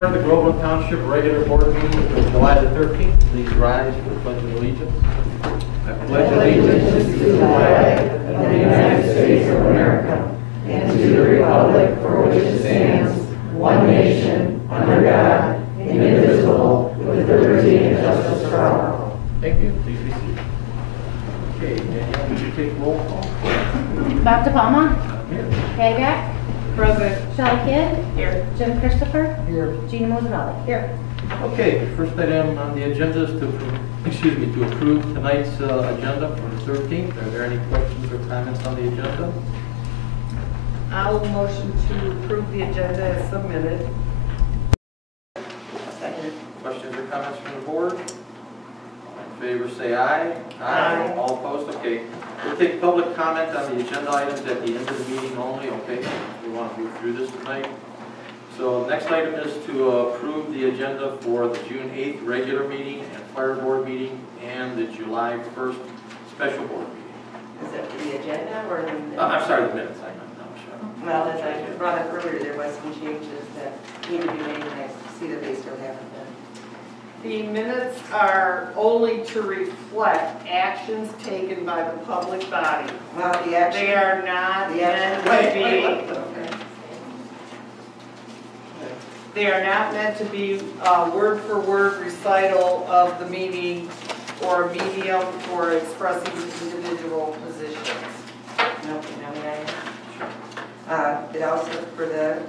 The Groveland Township regular board meeting of July the 13th. Please rise for the Pledge of Allegiance. I pledge allegiance to the flag of the United States of America and to the republic for which it stands, one nation, under God, indivisible, with liberty and justice for all. Thank you. Please be seated. Okay, Danielle, would you take roll call? Dr. Palma? Here. Haggard? Present. Shelley Kidd? Here. Jim Christopher? Here. Gina Moserelli? Here. Okay, first item on the agenda is to approve tonight's agenda for the 13th. Are there any questions or comments on the agenda? I'll motion to approve the agenda as submitted. Second. Questions or comments from the board? All in favor say aye. Aye. All opposed? Okay. We'll take public comment on the agenda items at the end of the meeting only, okay? We want to move through this tonight. So the next item is to approve the agenda for the June 8th regular meeting and fire board meeting and the July 1st special board meeting. Is that for the agenda or the minutes? I'm sorry, the minutes. I meant, no, sure. Well, as I brought up earlier, there was some changes that need to be made, and I see that they still haven't been. The minutes are only to reflect actions taken by the public body. Well, the action. They are not The action. meant to be. Okay. They are not meant to be word for word recital of the meeting or a medium for expressing individual positions. Okay, now may I? It also, for the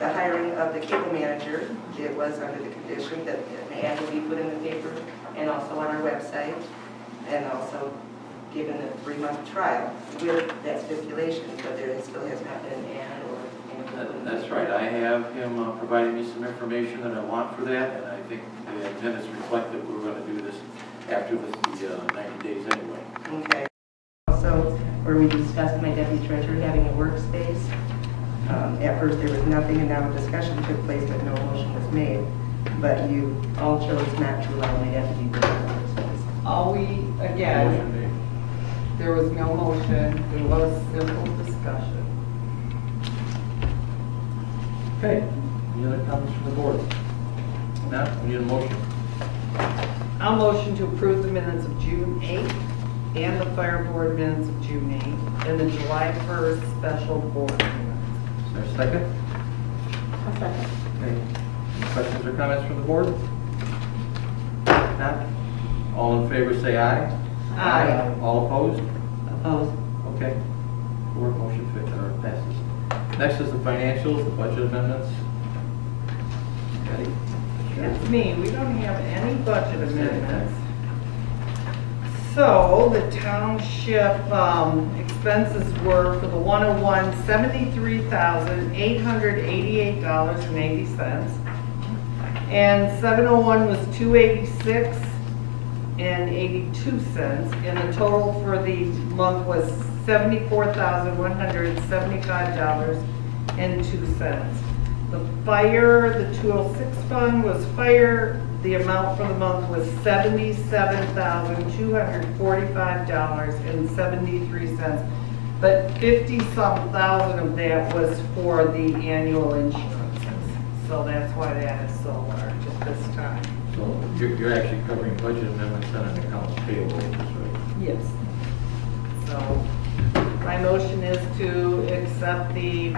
hiring of the cable manager, it was under the condition that an ad will be put in the paper and also on our website, and also given a 3-month trial with that stipulation, but there still has not been an ad or anything. That's right. I have him providing me some information that I want for that, and I think the minutes reflect that we're going to do this after the 90 days anyway. Okay. Also, where we discussed my deputy treasurer having a workspace. At first there was nothing, and now a discussion took place, but no motion was made. But you all chose not to allow my deputy to have a workspace. Again, there was no motion, it was simple discussion. Okay. Any other comments from the board? Now, we need a motion. I'll motion to approve the minutes of June 8th and the fire board minutes of June 8th and the July 1st special board minutes. Is there a second? I'll second. Okay. Any questions or comments from the board? Not? All in favor say aye. Aye. All opposed? Opposed? Okay. 4 motion passes. Next is the financials, the budget amendments. Ready? That's me. We don't have any budget amendments. So the township expenses were for the 101, $73,888.80. And 701 was $286 and 82 cents. And the total for the month was $74,175.02. The fire, the 206 fund was fire. The amount for the month was $77,245.73. But 50-some thousand of that was for the annual insurances. So that's why that is so large at this time. So you're actually covering budget amendments on an accounts payable, right? Yes. So my motion is to accept the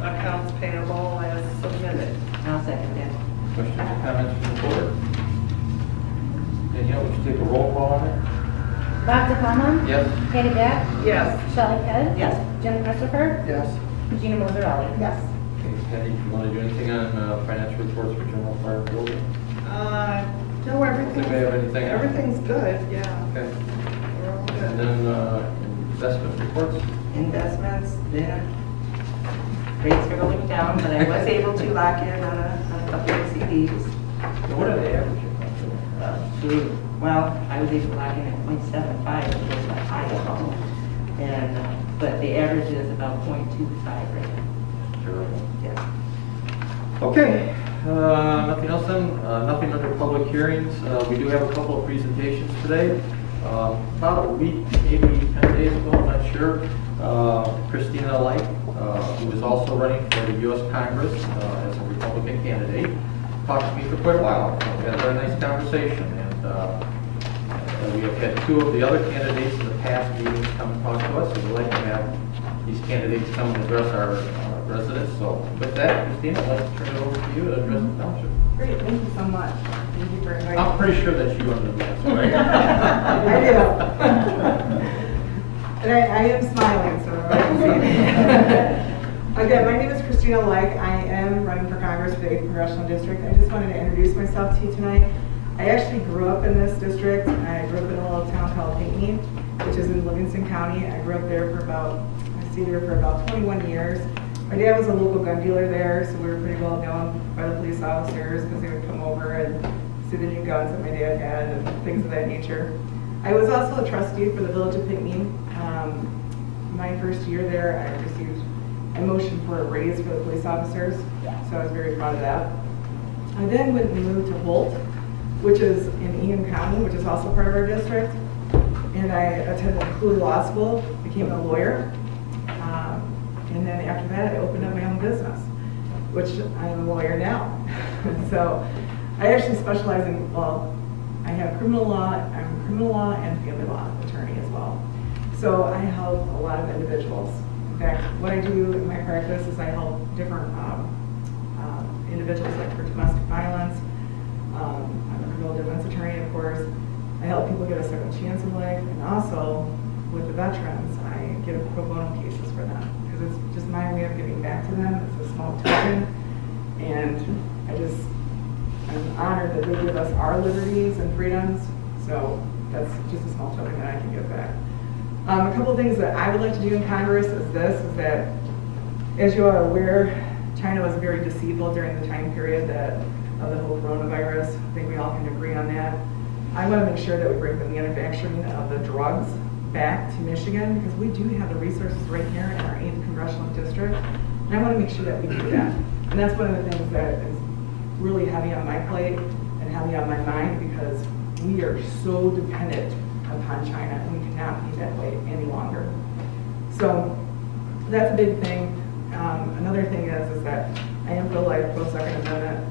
accounts payable as submitted. I'll second that. Questions or comments from the board? Danielle, would you take a roll call on that? Dr. Palma? Yes. Haggard? Yes. Shelley Kidd? Yes. Jim Christopher? Yes. Gina Moserelli? Yes. Okay, Patty, do you want to do anything on financial reports for general fire building? No, I don't think we have anything. everything's good, yeah. Okay. We're all good. And then investment reports? Investments, then rates are going down, but I was able to lock in on a couple of CDs. What are they averaging? Well, I was able to lock in at 0.75, which was my highest level. And, but the average is about 0.25 right now. Sure. Yeah. Okay. Nothing else then? Nothing under public hearings. We do have a couple of presentations today. About a week, maybe 10 days ago, I'm not sure. Christina Light, who is also running for the U.S. Congress as a Republican candidate, talked to me for quite a while. We had a very nice conversation, and we have had two of the other candidates in the past meetings come and talk to us, so we'd like to have these candidates come and address our residents. So with that, Christina, I'd like to turn it over to you to address the township. Great, thank you so much. Thank you for inviting I'm me. pretty sure that you understand, right? I do. And I am smiling, so everybody can see me. Again, my name is Christina Like. I am running for Congress for the 8th Congressional District. I just wanted to introduce myself to you tonight. I actually grew up in this district. I grew up in a little town called Pinckney, which is in Livingston County. I grew up there for about 21 years. My dad was a local gun dealer there, so we were pretty well known by the police officers because they would come over and see the new guns that my dad had and things of that nature. I was also a trustee for the Village of Pinckney. My first year there, I received a motion for a raise for the police officers, so I was very proud of that. I then went and moved to Holt, which is in Egan County, which is also part of our district. And I attended Cooley Law School, became a lawyer. And then after that, I opened up my own business, which I am a lawyer now. So I actually specialize in, well, I have criminal law, I'm a criminal law and family law attorney as well. So I help a lot of individuals. In fact, what I do in my practice is I help different individuals, like for domestic violence. I'm a criminal defense attorney, of course. I help people get a second chance in life, and also with the veterans, I get pro bono cases for them because it's just my way of giving back to them. It's a small token, and I'm honored that they give us our liberties and freedoms. So that's just a small token that I can give back. A couple of things that I would like to do in Congress is that, as you are aware, China was very deceitful during the time period of the whole coronavirus. I think we all can agree on that. I want to make sure that we bring the manufacturing of the drugs back to Michigan because we do have the resources right here in our 8th Congressional District. And I want to make sure that we do that. And that's one of the things that is really heavy on my plate and heavy on my mind because we are so dependent upon China and we cannot be that way any longer. So that's a big thing. Another thing is that I am pro-life, pro-Second Amendment,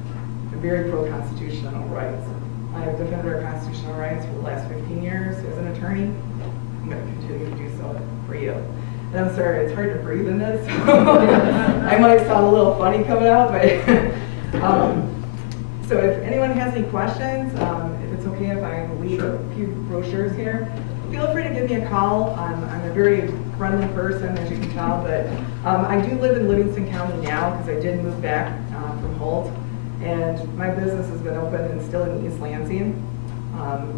and very pro-constitutional rights. I have defended our constitutional rights for the last 15 years as an attorney. I'm going to continue to do so for you. And I'm sorry, it's hard to breathe in this. I might sound a little funny coming out, but so if anyone has any questions, if it's okay if I leave a few brochures here, feel free to give me a call. I'm a very friendly person, as you can tell, but I do live in Livingston County now because I did move back from Holt. And my business has been open and still in East Lansing,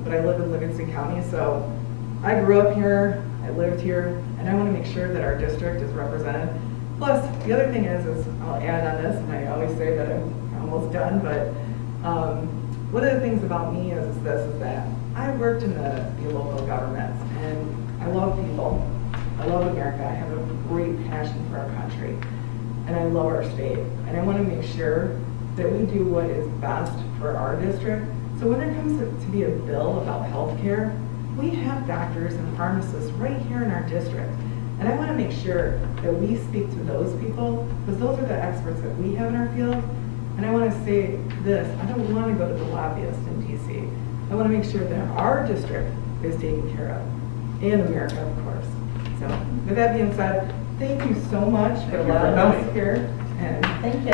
but I live in Livingston County, so I grew up here, I lived here, and I want to make sure that our district is represented. Plus, the other thing is I'll add on this, and I always say that I'm almost done, but one of the things about me is that I worked in the local governments, and I love people. I love America. I have a great passion for our country, and I love our state, and I want to make sure that we do what is best for our district. So when it comes to be a bill about health care, we have doctors and pharmacists right here in our district. And I want to make sure that we speak to those people, because those are the experts that we have in our field. And I want to say this, I don't want to go to the lobbyist in DC. I want to make sure that our district is taken care of, and America, of course. So with that being said, thank you so much for allowing us here. And Thank you.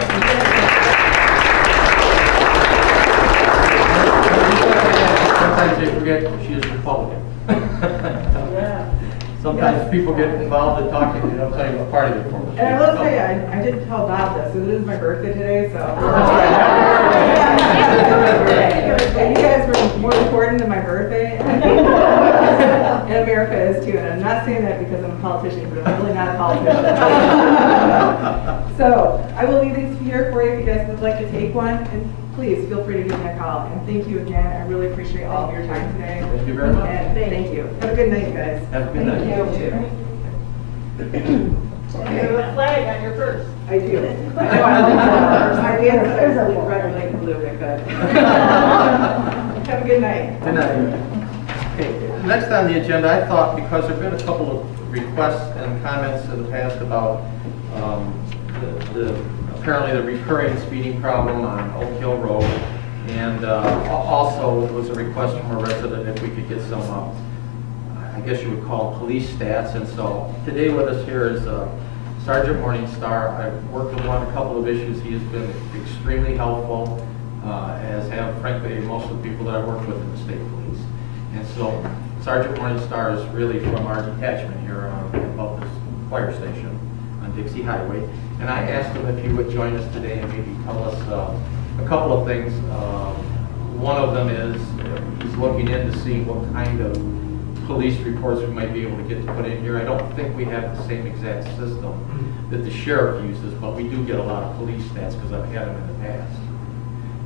Sometimes they forget she is Republican. Sometimes people get involved in talking, they don't tell you what party they're from. And I will tell you, I did tell Bob this, it is my birthday today, so. And you guys were more important than my birthday. And America is too, and I'm not saying that because I'm a politician, but I'm really not a politician. So I will leave these here for you if you guys would like to take one, and please feel free to give me a call. And thank you again, I really appreciate all of your time today. Thank you very much. And thank you. Have a good night, guys. Have a good night. Thank you. You have a flag on your purse. I do. I know, my dad said I was red, white, and blue, I could. Have a good night. Good night. Okay, next on the agenda, I thought, because there have been a couple of requests and comments in the past about apparently the recurring speeding problem on Oak Hill Road, and also there was a request from a resident if we could get some, I guess you would call police stats. And so today with us here is Sergeant Morningstar. I've worked with him on a couple of issues. He has been extremely helpful, as have frankly most of the people that I work with in the state police. And so Sergeant Morningstar is really from our detachment here above this fire station on Dixie Highway. And I asked him if he would join us today and maybe tell us a couple of things. One of them is he's looking in to see what kind of police reports we might be able to get to put in here. I don't think we have the same exact system that the sheriff uses, but we do get a lot of police stats because I've had them in the past.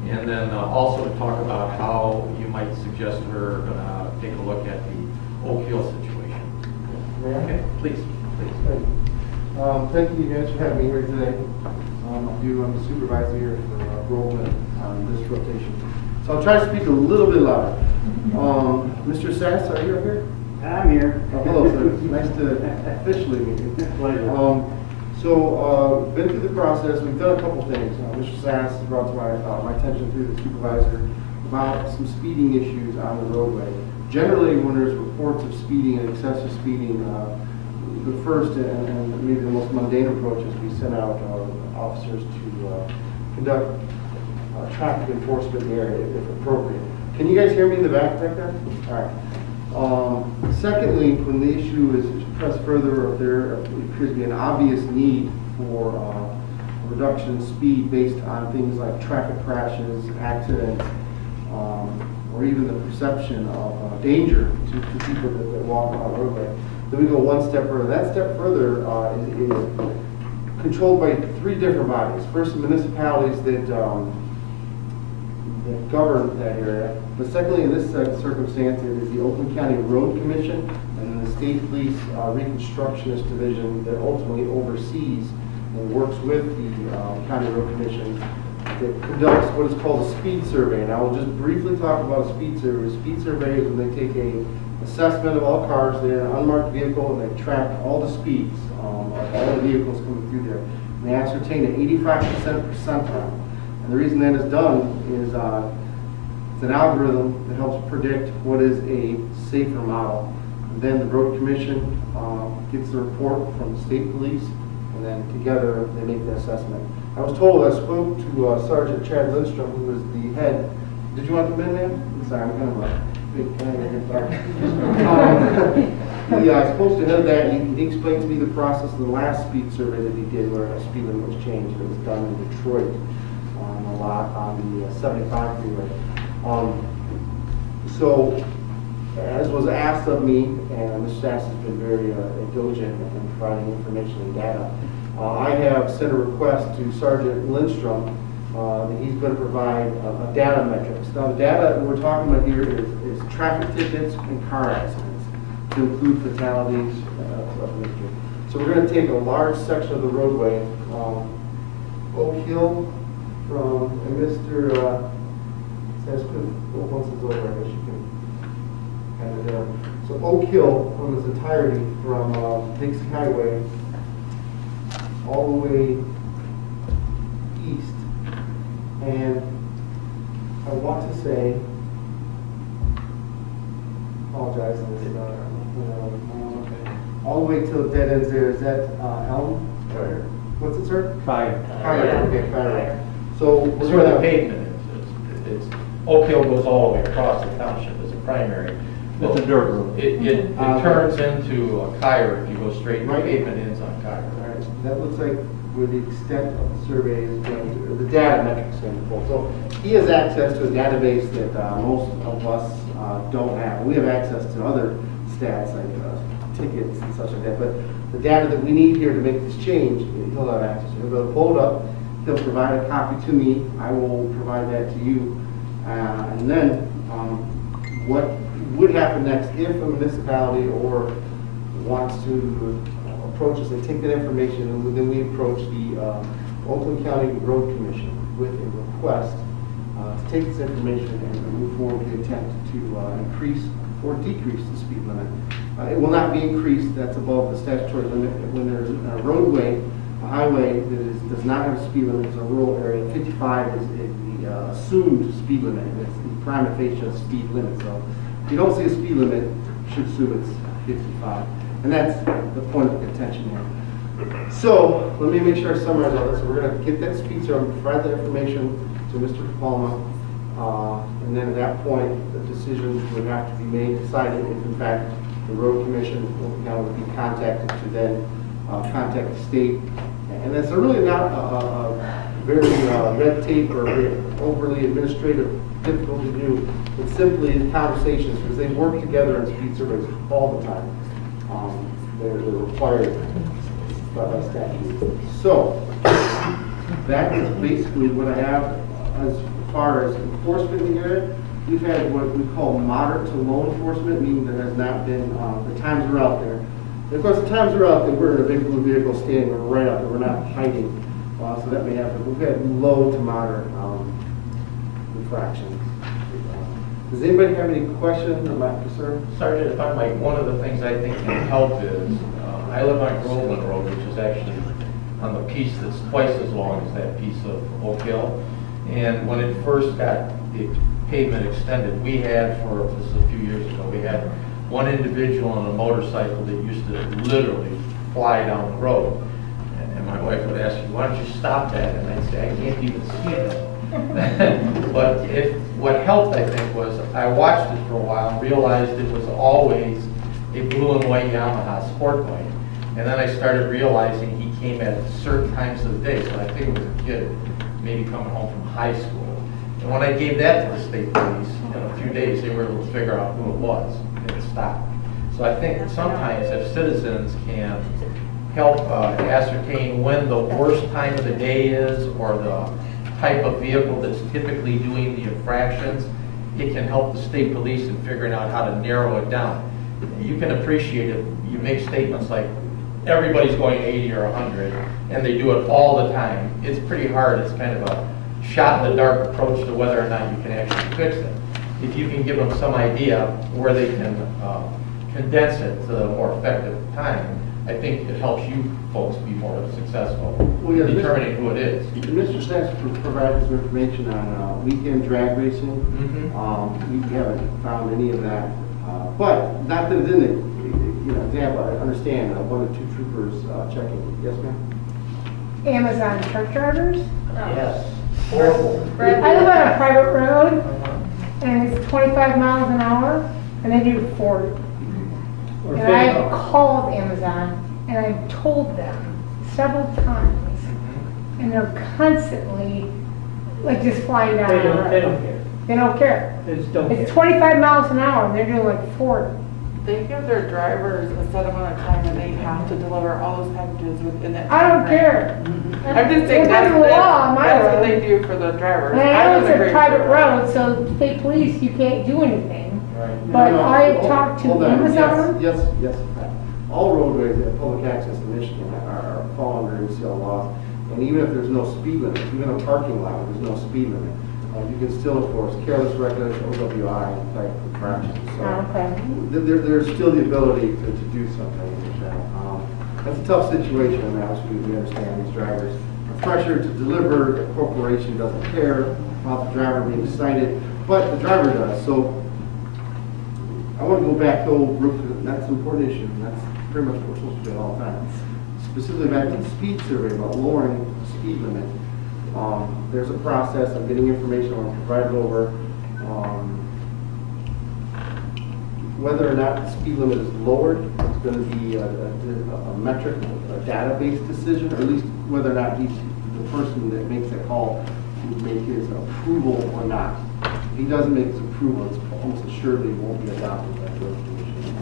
And then also to talk about how you might suggest we're going to take a look at the Oak Hill situation. Okay, please. Thank you guys for having me here today. I'm the supervisor here for Groveland on this rotation. So I'll try to speak a little bit louder. Mr. Sass, are you up here? I'm here. Oh, hello, sir. Nice to officially meet you. Pleasure. Been through the process. We've done a couple things. Mr. Sass brought to my attention through the supervisor about some speeding issues on the roadway. Generally, when there's reports of speeding and excessive speeding, the first and maybe the most mundane approach is we send out officers to conduct traffic enforcement in the area if appropriate. Can you guys hear me in the back there? All right. Secondly, when the issue is pressed further, or if there appears to be an obvious need for a reduction in speed based on things like traffic crashes, accidents, or even the perception of danger to people that walk on the roadway, then we go one step further. That step further is controlled by three different bodies. First, the municipalities that govern that area. But secondly, in this circumstance, it is the Oakland County Road Commission and the State Police Reconstructionist Division that ultimately oversees and works with the County Road Commission that conducts what is called a speed survey. And I will just briefly talk about a speed survey. A speed survey is when they take an assessment of all cars. They're an unmarked vehicle and they track all the speeds of all the vehicles coming through there. And they ascertain an 85% percentile. And the reason that is done is it's an algorithm that helps predict what is a safer model. And then the Road Commission gets the report from the state police, and then together they make the assessment. I was told, I spoke to Sergeant Chad Lindstrom, who was the head. Did you want to come in, man? I'm sorry, I'm kind of a big guy here. I spoke to head that, and he explained to me the process of the last speed survey that he did, where a speed limit was changed. It was done in Detroit a lot on the 75 freeway. So, as was asked of me, and Mr. Sass has been very diligent in providing information and data, I have sent a request to Sergeant Lindstrom that he's going to provide a data metrics. Now, the data we're talking about here is traffic tickets and car accidents, to include fatalities of nature. So we're going to take a large section of the roadway, Oak Hill, from Mr. Sass, once it's over, I guess you can have it down. So Oak Hill, from its entirety, from Dixie Highway all the way east, and I want to say, apologize, all the way till it dead ends there. Is that Elm? Fire. What's it, sir? Fire. Fire. Okay, Fire. So This is where the pavement is. Oak Hill goes all the way across the township as a primary. It's a dirt road. It turns into a Kyer if you go straight. The pavement ends on Kyer. All right, that looks like where the extent of the survey is going to, or the data metrics going to pull. So he has access to a database that most of us don't have. We have access to other stats like tickets and such like that, but the data that we need here to make this change, he'll have access to. He'll be able to pull it up. He'll provide a copy to me. I will provide that to you. And then what would happen next if a municipality or wants to approach us, they take that information and then we approach the Oakland County Road Commission with a request to take this information and move forward with the attempt to increase or decrease the speed limit. It will not be increased, that's above the statutory limit. When there's a roadway, a highway that does not have a speed limit, it's a rural area, 55 is the assumed speed limit, and it's the prima facie speed limit. So if you don't see a speed limit, you should assume it's 55. And that's the point of contention here. So let me make sure I summarize all this. So we're going to get that speed survey, provide that information to Mr. Palma, and then at that point, the decision would have to be made, decided if in fact the road commission would be contacted to then contact the state. And it's really not a very red tape or overly administrative difficult to do. It's simply conversations because they work together in speed surveys all the time. They're required by statute. So that is basically what I have as far as enforcement in the area. We've had what we call moderate to low enforcement, meaning there has not been, the times are out there. And of course, the times are out there, we're in a big blue vehicle standing right out there, we're not hiding. So that may happen. We've had low to moderate infractions. Does anybody have any questions or my concern? Sergeant, if I might, one of the things I think can help is, I live on Groveland Road, which is actually on the piece that's twice as long as that piece of Oak Hill. And when it first got the pavement extended, we had, this is a few years ago, we had one individual on a motorcycle that used to literally fly down the road. And my wife would ask me, why don't you stop that? And I'd say, I can't even see it. But what helped, I think, was I watched it for a while and realized it was always a blue and white Yamaha sport bike. And then I started realizing he came at certain times of the day. So I think it was a kid maybe coming home from high school. And when I gave that to the state police, in a few days they were able to figure out who it was and it stopped. So I think sometimes if citizens can help ascertain when the worst time of the day is or the type of vehicle that's typically doing the infractions, it can help the state police in figuring out how to narrow it down. You can appreciate it. You make statements like, everybody's going 80 or 100, and they do it all the time. It's pretty hard. It's kind of a shot in the dark approach to whether or not you can actually fix it. If you can give them some idea where they can condense it to a more effective time, I think it helps you folks be more successful in determining who it is. Mr. Sachs provided some information on weekend drag racing. We haven't found any of that. But not that it's in the example, I understand one or two troopers checking. Yes, ma'am? Amazon truck drivers. Yes. Horrible. I live on a private road, and it's 25 miles an hour, and they do 40. And I've called Amazon, and I've told them several times, and they're constantly, like, just flying down the road. They don't care. They don't care. They just don't It's care. 25 miles an hour, and they're doing like 40. They give their drivers a set amount of time and they have to deliver all those packages within that I time don't frame. care. I'm just saying It's that's, under the law on my that's what road. they do for the drivers. And I know don't it's agree a with private you. road, so state police, you can't do anything. Right. But No, I hold- talked to hold on. Amazon. Yes. All roadways that have public access in Michigan are fall under MCL laws. And even if there's no speed limit, even a parking lot, there's no speed limit. You can still enforce careless reckless, OWI type infractions. So Okay. there's still the ability to do something. That's a tough situation, and obviously we understand these drivers are pressured to deliver. The corporation doesn't care about the driver being cited, but the driver does. So I want to go back though, Brooke, that's an important issue, and that's pretty much what we're supposed to do all the time. Specifically back to the speed survey about lowering the speed limit. There's a process. I'm getting information. I want to provide it over. Whether or not the speed limit is lowered, it's going to be a metric, a database decision, or at least whether or not the person that makes that call would make his approval or not. If he doesn't make his approval, it's almost assuredly won't be adopted by the road commission.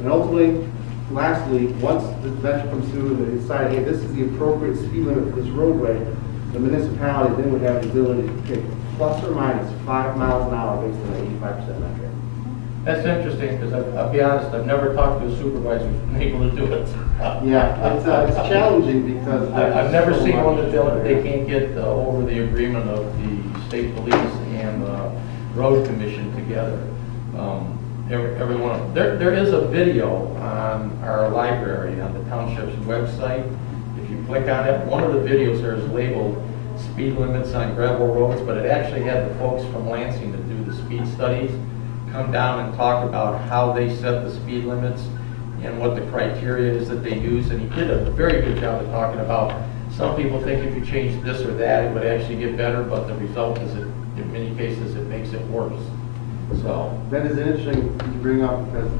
And ultimately, lastly, once the metric comes through and they decide, hey, this is the appropriate speed limit for this roadway, the municipality then would have the ability to pick plus or minus 5 miles an hour based on the 85% metric. That's interesting, because I'll be honest, I've never talked to a supervisor who's been able to do it. Yeah, it's challenging because I've never seen one that they can't get over the agreement of the state police and the road commission together. every one of them. There is a video on our library, on the township's website. If you click on it, one of the videos there is labeled speed limits on gravel roads, but it actually had the folks from Lansing that do the speed studies come down and talk about how they set the speed limits and what the criteria is that they use. And he did a very good job of talking about, some people think if you change this or that, it would actually get better, but the result is that in many cases it makes it worse. So That is interesting to bring up because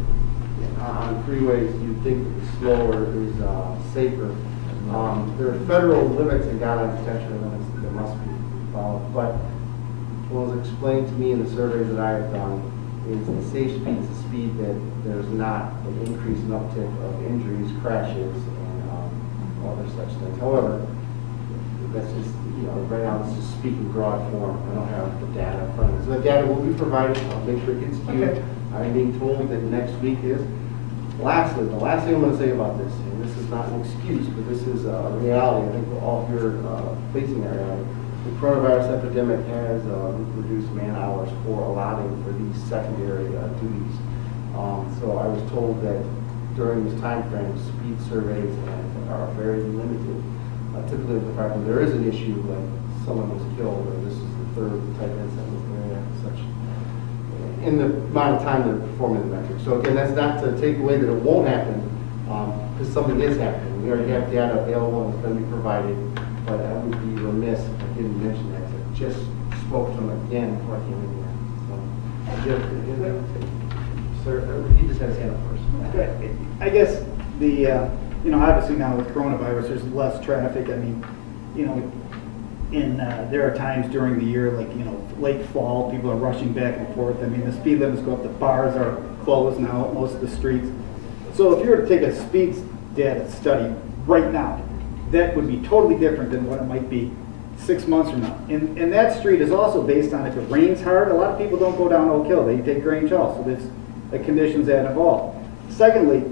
on freeways you'd think that slower is safer. There are federal limits and guidelines, potential limits that must be followed. But what was explained to me in the surveys that I've done is the safe speed is the speed that there's not an increase in uptick of injuries, crashes, and other such things. However, that's just, right now it's just speaking broad form. I don't have the data in front of me. So the data will be provided. I'll make sure it gets to you. Okay. I'm being told that next week is. Lastly, the last thing I'm going to say about this, and this is not an excuse, but this is a reality. I think we're all here facing that reality. The coronavirus epidemic has reduced man hours for allotting for these secondary duties. So I was told that during this time frame, speed surveys are very limited. Typically, the fact that there is an issue, like someone was killed, or this is the third type of incident in the area, such, in the amount of time they're performing the metric. So again, that's not to take away that it won't happen, because something is happening. We already have data available and it's going to be provided, but I would be remiss if I didn't mention that. I just spoke to them again before I came in here. So, sir, he just had his hand up first. I guess the, obviously now with coronavirus, there's less traffic. I mean, there are times during the year, like, late fall, people are rushing back and forth. I mean, the speed limits go up, the bars are closed now at most of the streets. So if you were to take a speed data study right now, that would be totally different than what it might be 6 months from now. And that street is also based on if it rains hard, a lot of people don't go down Oak Hill, they take Grange Hall, so there's the conditions that involve. Secondly,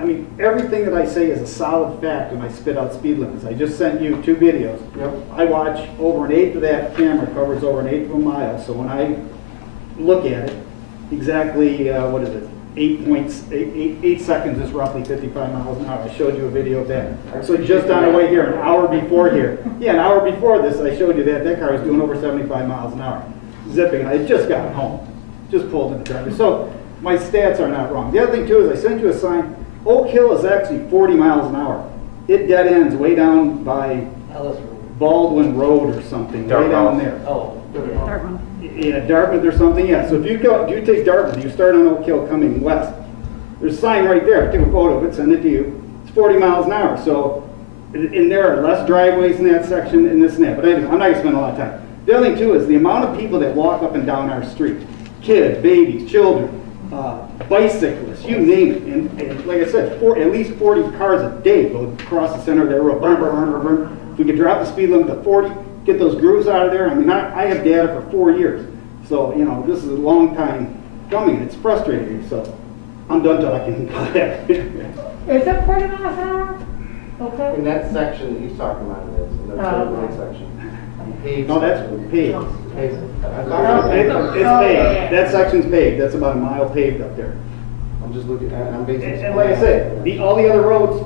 I mean, everything that I say is a solid fact when I spit out speed limits. I just sent you 2 videos. Yep. I watch over an eighth of that camera covers over an eighth of a mile. So when I look at it, exactly, 8 seconds is roughly 55 miles an hour. I showed you a video of that. So just on the way here, an hour before here. Yeah, an hour before this, I showed you that car was doing over 75 miles an hour. Zipping, I just got home. Just pulled in the traffic. So my stats are not wrong. The other thing too is I sent you a sign. Oak Hill is actually 40 miles an hour. It dead ends way down by Baldwin Road or something, way down there. Oh, Yeah, Dartmouth or something, yeah. So if you take Dartmouth, you start on Oak Hill coming west. There's a sign right there. Take a photo of it, send it to you. It's 40 miles an hour. So, and there are less driveways in that section and this and that. But anyway, I'm not going to spend a lot of time. The other thing too is the amount of people that walk up and down our street. Kids, babies, children, bicyclists, you name it. And like I said, at least 40 cars a day go across the center of that road. Burn, burn, burn, burn, burn. If we could drop the speed limit to 40, get those grooves out of there. I mean, I have data for 4 years. So, this is a long time coming. It's frustrating. So, I'm done talking. Is it 40 miles an hour? Okay. In that section that he's talking about, it is, in the right section. Paved No, that's section. paved. Paved. It's paved. That section's paved. That's about a mile paved up there. I'm just looking at, I'm basing. And like I said, all the other roads,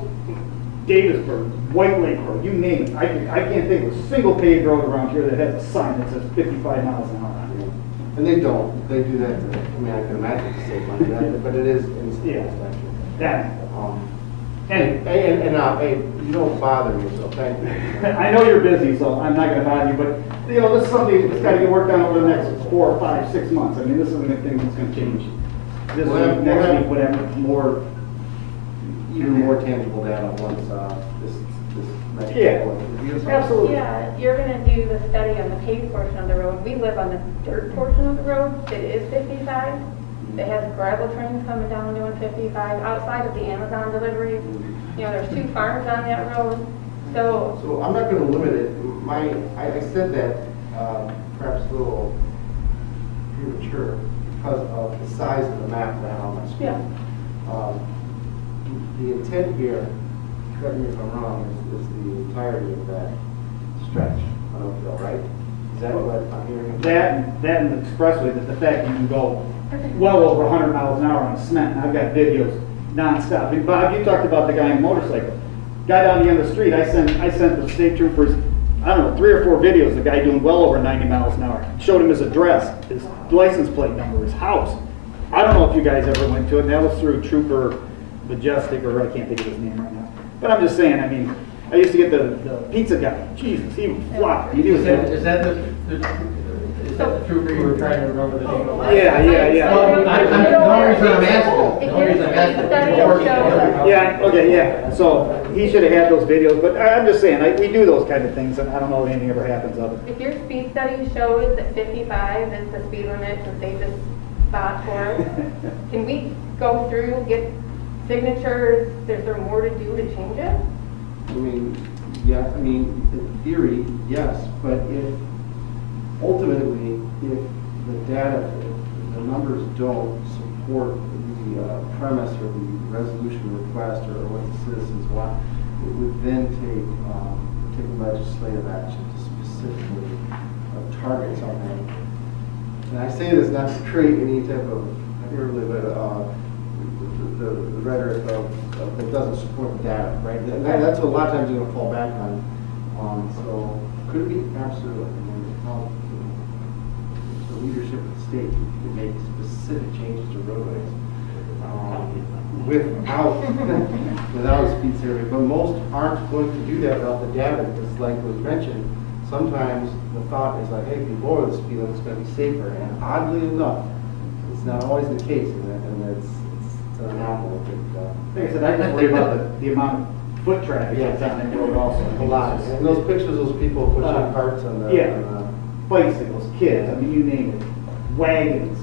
Davisburg, White Lake Road, you name it. I can't think of a single paved road around here that has a sign that says 55 miles an hour. And they don't. They do that to, I mean, I can imagine to save money, right? But it is in the state section. That. Hey, you don't bother me, so thank you. I know you're busy, so I'm not going to bother you, but this is something that's got to get worked on over the next 4, 5, 6 months. I mean, this isn't a thing that's going to change this week, next week, whatever. Even more tangible data once this Yeah, absolutely. Yeah, you're gonna do the study on the paved portion of the road. We live on the dirt portion of the road that is 55. It has gravel trains coming down doing 55. Outside of the Amazon deliveries, there's 2 farms on that road. So I'm not going to limit it. I said that perhaps a little premature because of the size of the map that I have on my screen. Yeah. The intent here, correct me if I'm wrong, is the entirety of that stretch on Oak Hill, right? that what I'm hearing? That and the expressway, that the fact you can go well over 100 miles an hour on cement, and I've got videos nonstop. I mean, Bob, you talked about the guy on a motorcycle. Guy down the end of the street, I sent the state troopers, I don't know, 3 or 4 videos, the guy doing well over 90 miles an hour. Showed him his address, his license plate number, his house. I don't know if you guys ever went to it, and that was through Trooper Majestic, or I can't think of his name right now. But I'm just saying, I mean, I used to get the pizza guy. Jesus, he would flop. Is that the trooper you were trying to remember the name of? Yeah. Well, the only reason I'm asking, the only reason I'm asking. Yeah, okay, yeah. So he should have had those videos, but I'm just saying, we do those kind of things, and I don't know if anything ever happens of it. If your speed study shows that 55 is the speed limit, the safest spot for it, can we go through, get signatures? Is there more to do to change it? I mean, yeah, I mean, in theory, yes, but ultimately, if the data, if the numbers don't support the premise or the resolution request or what the citizens want, it would then take legislative action to specifically target something. And I say this not to create any type of hyperbole, but the rhetoric of that doesn't support the data, right? That's what a lot of times you're going to fall back on. So could it be? Absolutely. I mean, the leadership of the state could make specific changes to roadways without a speed survey. But most aren't going to do that without the data, because like was mentioned, sometimes the thought is like, hey, if you lower the speed limit, it's going to be safer. And oddly enough, it's not always the case, and it's an anomaly. Like I said, I just worry about the amount of foot traffic that's on that road also. A lot. And those pictures, those people pushing carts on the bicycles, kids, I mean, you name it, wagons.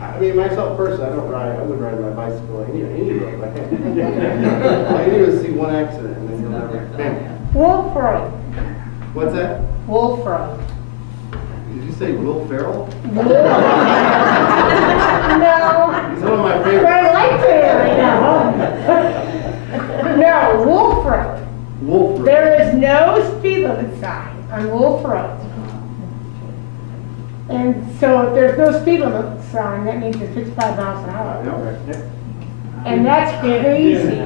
I mean, myself personally, I wouldn't ride my bicycle any road. Like, I need to see one accident and then you'll never. Bam. Wolf Road. What's that? Wolf Road. Did you say Will Ferrell? No. He's one of my favorites. I like Ferrell, no. No, Wolf Road. Wolf Road. There is no speed limit sign on Wolf Road. And so if there's no speed limit sign, that means it's 55 miles an hour. And that's crazy.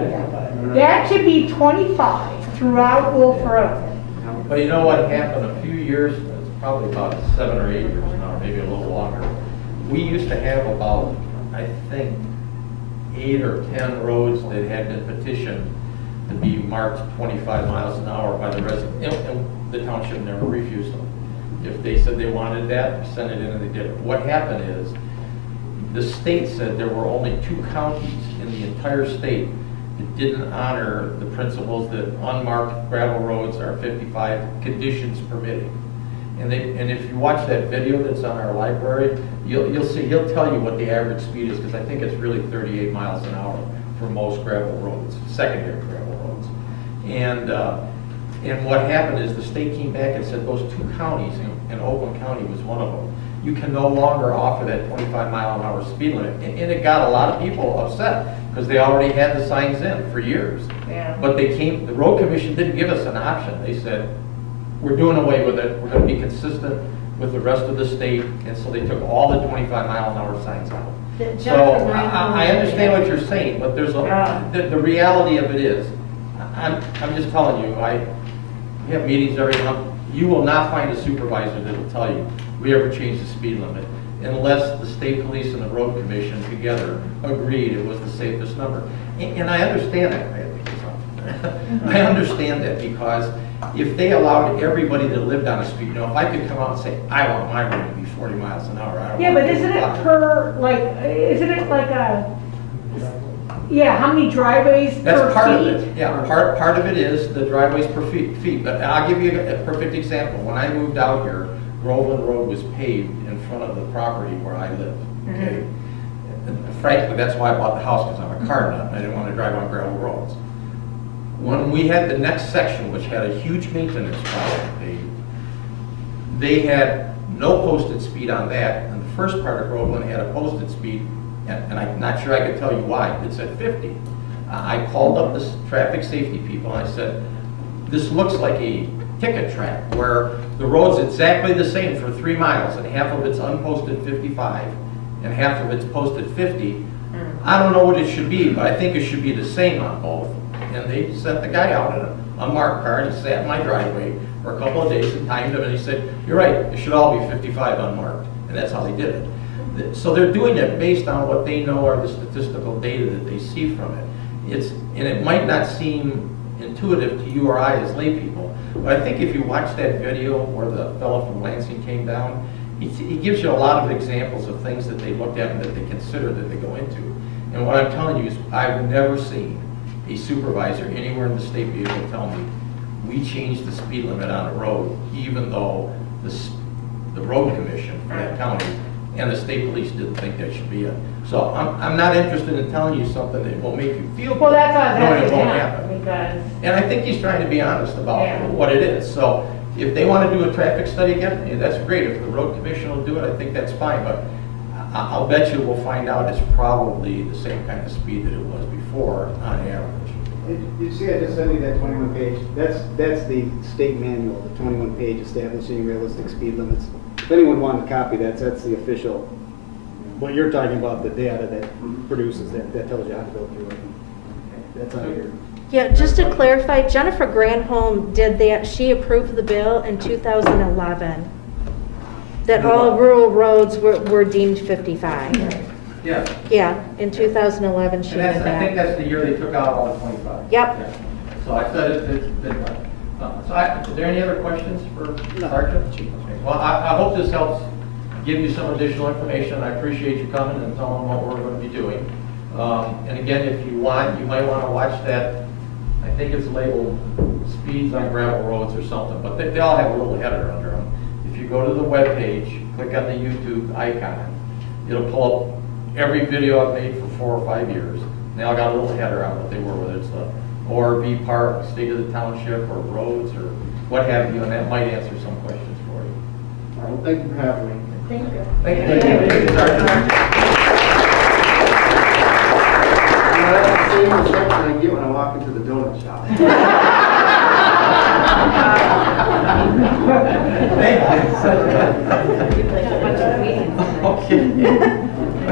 That should be 25 throughout Wolf Road. But you know what happened a few years, it's probably about 7 or 8 years now, maybe a little longer. We used to have about, I think, 8 or 10 roads that had been petitioned to be marked 25 miles an hour by the residents, and the township never refused them. If they said they wanted that, send it in and they did it. What happened is, the state said there were only 2 counties in the entire state that didn't honor the principles that unmarked gravel roads are 55 conditions permitting. And if you watch that video that's on our library, you'll see, he'll tell you what the average speed is, because I think it's really 38 miles an hour for most gravel roads, secondary gravel roads. And what happened is the state came back and said those 2 counties, and Oakland County was one of them, you can no longer offer that 25 mile an hour speed limit. And it got a lot of people upset, because they already had the signs in for years. Yeah. But the road commission didn't give us an option. They said, we're doing away with it. We're going to be consistent with the rest of the state. And so they took all the 25 mile an hour signs out. So I understand what you're saying, but there's the reality of it is, I'm just telling you, we have meetings every month. You will not find a supervisor that will tell you we ever changed the speed limit, unless the state police and the road commission together agreed it was the safest number. And I understand that. I understand that, because if they allowed everybody that lived on a street, if I could come out and say, I want my road to be 40 miles an hour. Yeah, but isn't it how many driveways per feet? That's part of it. Yeah, part of it is the driveways per feet. But I'll give you a perfect example. When I moved out here, Groveland Road was paved in front of the property where I live. Okay. And frankly, that's why I bought the house, because I'm a car nut and I didn't want to drive on gravel roads. When we had the next section, which had a huge maintenance problem, they had no posted speed on that, and the first part of Groveland had a posted speed, and I'm not sure I could tell you why. It said 50. I called up the traffic safety people and I said, this looks like a ticket track, where the road's exactly the same for 3 miles, and half of it's unposted 55, and half of it's posted 50. I don't know what it should be, but I think it should be the same on both. And they sent the guy out in an unmarked car, and he sat in my driveway for a couple of days and timed him, and he said, "You're right, it should all be 55 unmarked." And that's how they did it. So they're doing it based on what they know are the statistical data that they see from it. And it might not seem intuitive to you or I as lay people, but I think if you watch that video where the fellow from Lansing came down, he gives you a lot of examples of things that they looked at and that they consider that they go into. And what I'm telling you is I've never seen a supervisor anywhere in the state be able to tell me, we changed the speed limit on a road, even though the road commission for that county and the state police didn't think that should be it. So I'm not interested in telling you something that will make you feel good. Well, that's what knowing I it won't happen. because. And I think he's trying to be honest about Yeah. what it is. So if they want to do a traffic study again, yeah, that's great. If the road commission will do it, I think that's fine. But I'll bet you we'll find out it's probably the same kind of speed that it was before on average. You see, I just sent you that 21 page. That's the state manual, the 21 page establishing realistic speed limits. If anyone wanted a copy, that's the official. What you're talking about, the data that produces that tells you how to go through it. That's out here. Yeah, just to clarify, Jennifer Granholm did that. She approved the bill in 2011. That all rural roads were deemed 55. Yeah. Yeah, in 2011 she did And I think that. that's the year they took out all the 25. Yep. Yeah. So I said it's been done. Are there any other questions for Sergeant? Okay. Well, I hope this helps give you some additional information. I appreciate you coming and telling what we're going to be doing. And again, if you want, you might want to watch that. I think it's labeled Speeds on Gravel Roads or something, but they all have a little header under them. If you go to the web page, click on the YouTube icon, it'll pull up every video I've made for 4 or 5 years. And they all got a little header on what they were, whether it's the ORV park, state of the township, or roads, or what have you, and that might answer some questions for you. All right, well, thank you for having me. Thank you. Thank you, Sergeant. That's the same reception I get when I walk into the donut shop.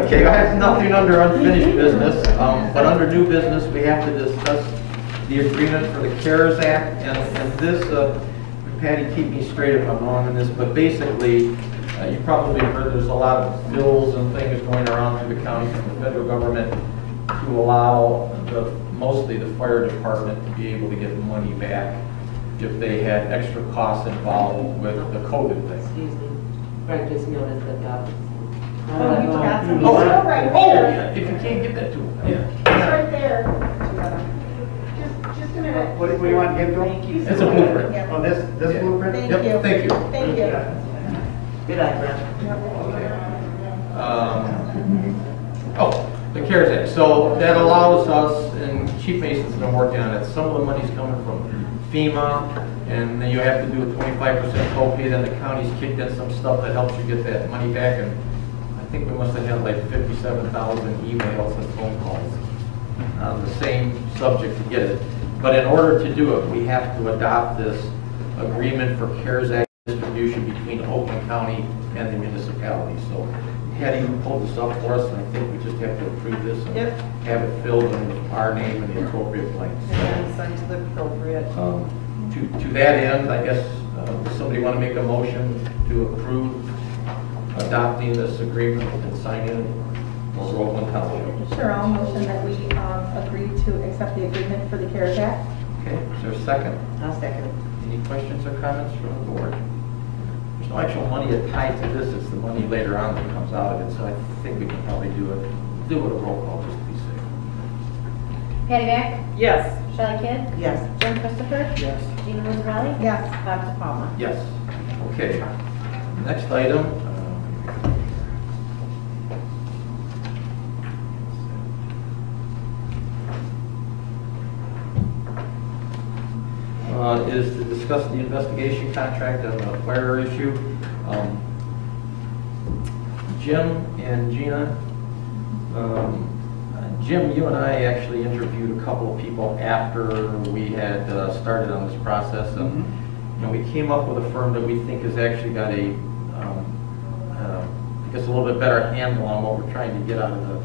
Okay, I have nothing under unfinished business, but under new business, we have to discuss the agreement for the CARES Act, and this, Patty, keep me straight if I'm wrong on this, but basically, you probably heard there's a lot of bills and things going around through the county from the federal government to allow mostly the fire department to be able to get money back if they had extra costs involved with the COVID thing. Excuse me. Frank just noticed that. Oh, you forgot something. Oh, It's right oh, there. yeah, if you can't get that to them. Yeah. It's right there. Just a minute. What do you want to give to them? Thank you. It's a blueprint. Oh, this Yeah. blueprint? Thank Yep, you. thank you. Thank you. Good eye, Brad. Oh, the CARES Act. So that allows us, and Chief Mason's been working on it, some of the money's coming from FEMA, and then you have to do a 25% copay, then the county's kicked in some stuff that helps you get that money back, and I think we must have had like 57,000 emails and phone calls on the same subject to get it. But in order to do it, we have to adopt this agreement for CARES Act distribution between Oakland County and the municipality. So Patty, you pulled this up for us, and I think we just have to approve this and Yep. have it filled in with our name and the appropriate blanks. And send to the appropriate. To that end, I guess, does somebody want to make a motion to approve adopting this agreement and signing it for Groveland Township? Sure, I'll motion that we agree to accept the agreement for the CARES Act. Okay, is there a second? I'll second it. Any questions or comments from the board? There's no actual money tied to this, it's the money later on that comes out of it, so I think we can probably do it a roll call just to be safe. Patty Mack, Yes. Shelley Kidd, Yes. Jim Christopher, Yes. Gina Rosarelli, Yes. Bob DePalma. Yes. Okay. Next item. Is to discuss the investigation contract on the fire issue. Jim and Gina, Jim, you and I actually interviewed a couple of people after we had started on this process, and And we came up with a firm that we think has actually got I guess a little bit better handle on what we're trying to get out of the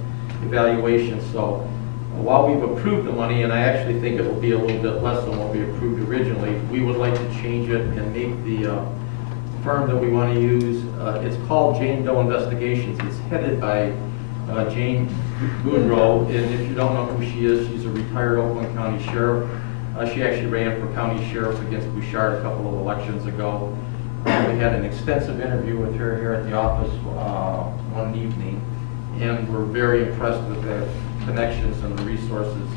evaluation. So while we've approved the money, and I actually think it'll be a little bit less than what we approved originally, we would like to change it and make the firm that we want to use, it's called Jane Doe Investigations. It's headed by Jane Boudreau, and if you don't know who she is, she's a retired Oakland County Sheriff. She actually ran for County Sheriff against Bouchard a couple of elections ago. We had an extensive interview with her here at the office one evening, and we're very impressed with the connections and the resources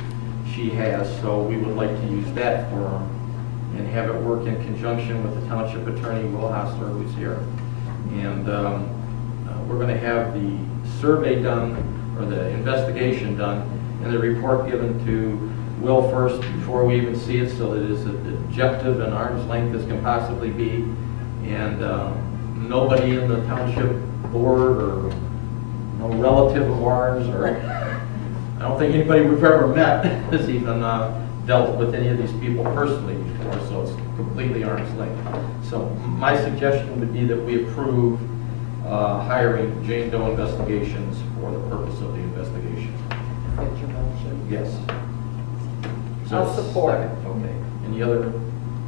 she has. So we would like to use that firm and have it work in conjunction with the Township Attorney, Will Hostler, who's here. And we're going to have the survey done, or the investigation done, and the report given to Will first before we even see it, so that it is as objective and arm's length as can possibly be. And nobody in the township board or no relative of ours, or I don't think anybody we've ever met has even dealt with any of these people personally before, so it's completely arm's length. So my suggestion would be that we approve hiring Jane Doe Investigations for the purpose of the investigation. That's your motion. Yes. I'll support. Okay. Any other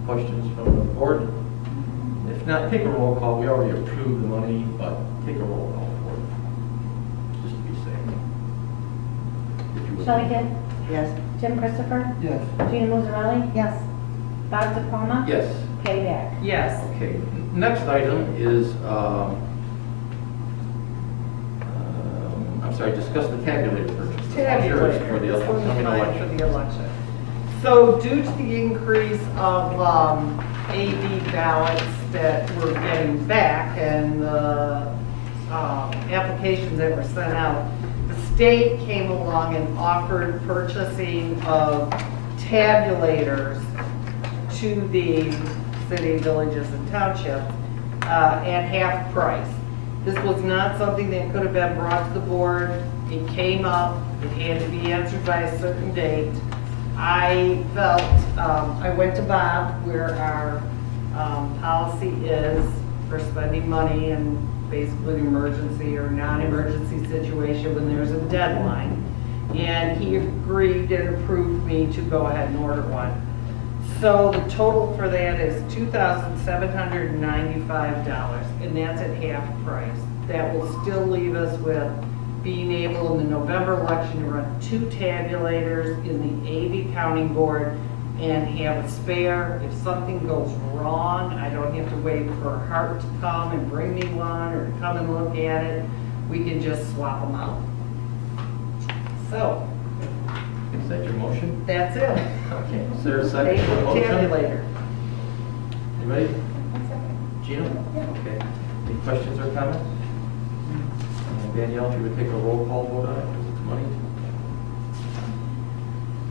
questions from the board? If not, take a roll call. We already approved the money, but take a roll call for it, just to be safe. If you would. Shelley Kidd? Yes. Jim Christopher? Yes. Gina Musarelli? Yes. Bob DePalma? Yes. Patty Back? Yes. Okay. Next item is, I'm sorry, discuss the tabulator purchase. Sure, it's for the This one's upcoming fine election. for the election. So due to the increase of AV ballots that we're getting back and the applications that were sent out, the state came along and offered purchasing of tabulators to the city, villages, and townships at half price. This was not something that could have been brought to the board. It came up, it had to be answered by a certain date. I felt, I went to Bob where our policy is for spending money in basically an emergency or non-emergency situation when there's a deadline. And he agreed and approved me to go ahead and order one. So the total for that is $2,795, and that's at half price. That will still leave us with being able in the November election to run 2 tabulators in the AV counting board and have a spare. If something goes wrong, I don't have to wait for Hart to come and bring me one or to come and look at it. We can just swap them out. So, Is that your motion? that's it. Okay. Is there a second for the AV motion? tabulator. Anybody? Gina? Okay. Any questions or comments? Danielle, if you would take a roll call vote on it, because it's money.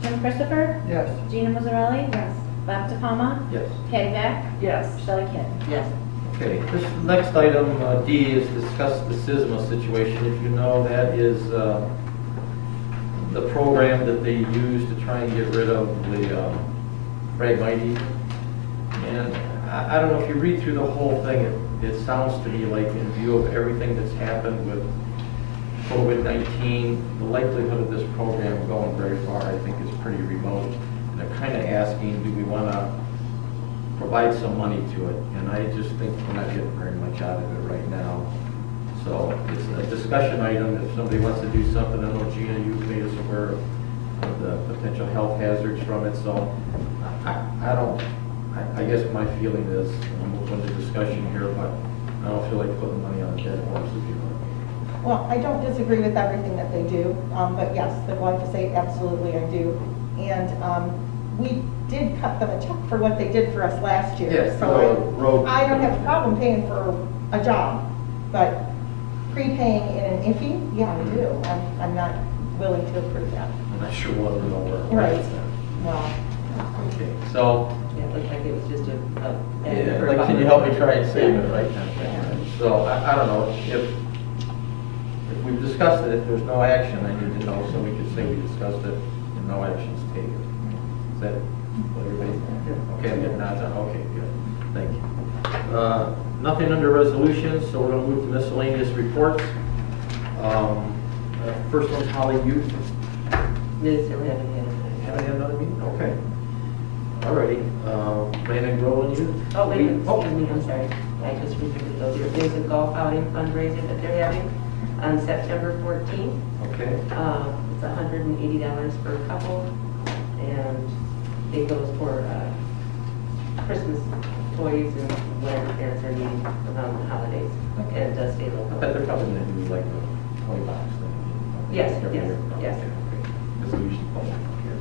Jim Christopher? Yes. Gina Musarelli? Yes. Bob DePalma? Yes. Patty Back? Yes. Shelley Kidd? Yes. Okay, this next item, D, is discuss the SISMA situation. If you know, that is the program that they use to try and get rid of the Phragmites. And I don't know, if you read through the whole thing, it sounds to me like, in view of everything that's happened with COVID-19, the likelihood of this program going very far, I think, is pretty remote. And they're kind of asking, do we want to provide some money to it? And I just think we're not getting very much out of it right now. So it's a discussion item. If somebody wants to do something, I know, Gina, you've made us aware of the potential health hazards from it. So I guess my feeling is, I'm open to discussion here, but I don't feel like putting money on a dead horse, if you know. Well, I don't disagree with everything that they do, but yes, the glyphosate, absolutely I do. And we did cut them a check for what they did for us last year. Yes, So I don't have a problem paying for a job, but prepaying in an iffy, yeah, I do. I'm not willing to approve that. I'm not sure what we're going to work. Right. Well, Okay, so, Yeah, it looked like it was just a. yeah, like, can you help me try and save it, right? So, I don't know, if we've discussed it, if there's no action, I need to know, so we could say we discussed it and no action's taken. Is that what everybody? Okay, I'm getting nods on, okay, good. Thank you. Nothing under resolutions, so we're going to move to miscellaneous reports. First one's Holly Youth. Ms. Haven't had Haven't had another meeting? Okay. Alrighty. Land and Groveland Youth. Oh, wait, excuse me, I'm sorry. I just remembered though, there's a golf outing fundraiser that they're having on September 14th. Okay. It's $180 per couple, and it goes for Christmas toys and whatever parents are needing around the holidays. And it does stay I bet local. they're probably going to do like the $20 thing. Yes, Every yes, year. yes. Okay. Because we usually play here.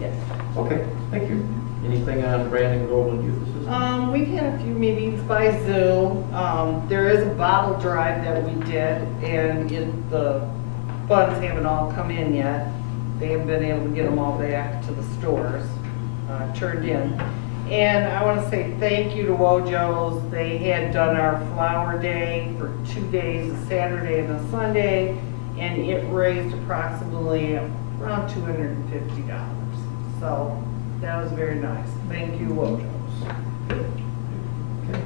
Yes. Okay, thank you. Anything on Brandon Groveland Youth Assistance? We've had a few meetings by Zoom. There is a bottle drive that we did, and the funds haven't all come in yet. They haven't been able to get them all back to the stores, turned in. And I want to say thank you to Wojo's. They had done our flower day for 2 days, a Saturday and a Sunday, and it raised approximately around $250. So that was very nice. Thank you, Wojo's. Okay.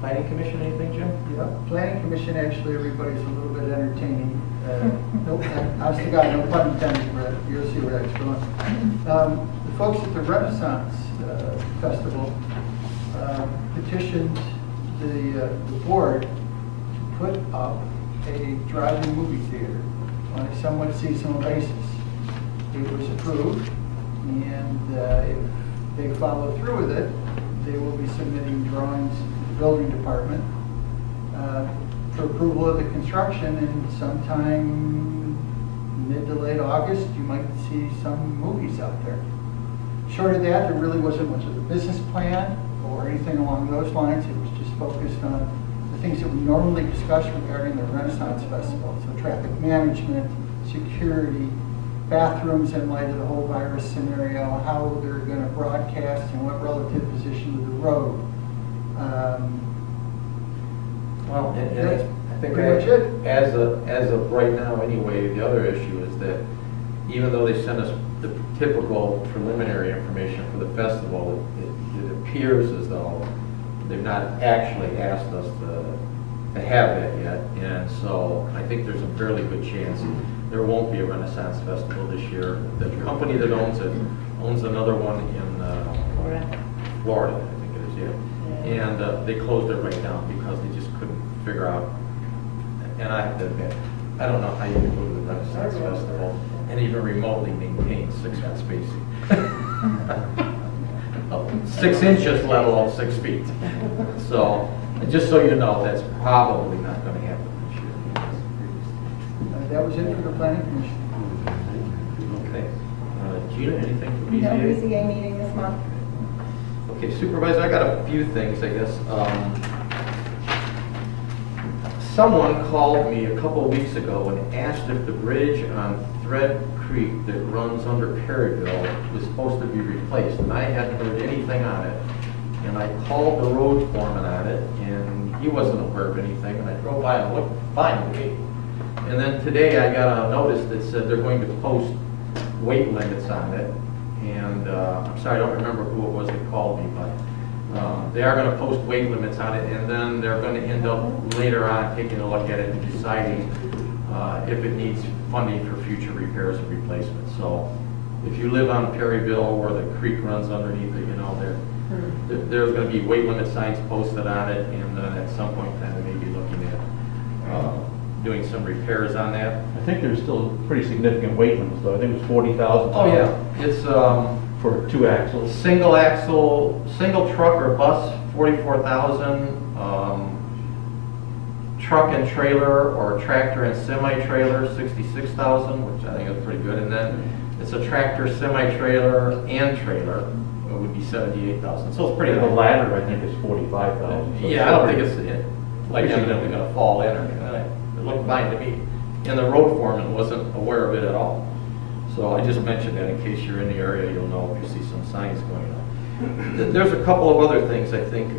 Planning Commission, anything, Jim? Yeah, Planning Commission, actually, everybody's a little bit entertaining. Nope, honest to God, no pun intended, Brett. You'll see where that's going. The folks at the Renaissance Festival petitioned the board to put up a drive-in movie theater on a somewhat seasonal basis. It was approved, and if they follow through with it, they will be submitting drawings to the building department for approval of the construction, and sometime mid to late August, you might see some movies out there. Short of that, there really wasn't much of a business plan or anything along those lines. It was just focused on the things that we normally discuss regarding the Renaissance Festival. So traffic management, security, bathrooms in light of the whole virus scenario, how they're going to broadcast and what relative position of the road. Well, and That's I think pretty much it. as of right now anyway, the other issue is that even though they sent us the typical preliminary information for the festival, it appears as though they've not actually asked us to have that yet. And so I think there's a fairly good chance there won't be a Renaissance Festival this year. The company that owns it owns another one in Florida, I think it is, yeah. And they closed it right down because they just couldn't figure out. And I have to admit, I don't know how you can go to the Renaissance Festival and even remotely maintain 6 foot spacing. 6 inches, let alone 6 feet. So, just so you know, that's probably not going to happen this year. That was it for the Planning Commission. Okay. Gina, anything for No BZA? BZA meeting this month. Okay, Supervisor, I got a few things, I guess. Someone called me a couple of weeks ago and asked if the bridge on Thread Creek that runs under Perryville was supposed to be replaced, and I hadn't heard anything on it. And I called the road foreman on it, and he wasn't aware of anything, and I drove by and looked fine to me. And then today I got a notice that said they're going to post weight limits on it. And I'm sorry, I don't remember who it was that called me, but they are going to post weight limits on it, and then they're going to end up later on taking a look at it and deciding if it needs funding for future repairs and replacements. So if you live on Perryville where the creek runs underneath it, you know, there's going to be weight limit signs posted on it, and then at some point in time they may be looking at doing some repairs on that. I think there's still pretty significant weight limits though. I think it was 40,000. Oh yeah, it's for 2 axles. single axle, single truck or bus, 44,000. Truck and trailer or tractor and semi-trailer, 66,000, which I think is pretty good. And then it's a tractor, semi-trailer, and trailer, it would be 78,000. So it's pretty The good. ladder I think is 45,000. So Yeah, I don't think it's like evidently going to fall in or anything. It looked fine to me. And the road foreman wasn't aware of it at all. So I just mentioned that in case you're in the area, you'll know if you see some signs going on. There's a couple of other things I think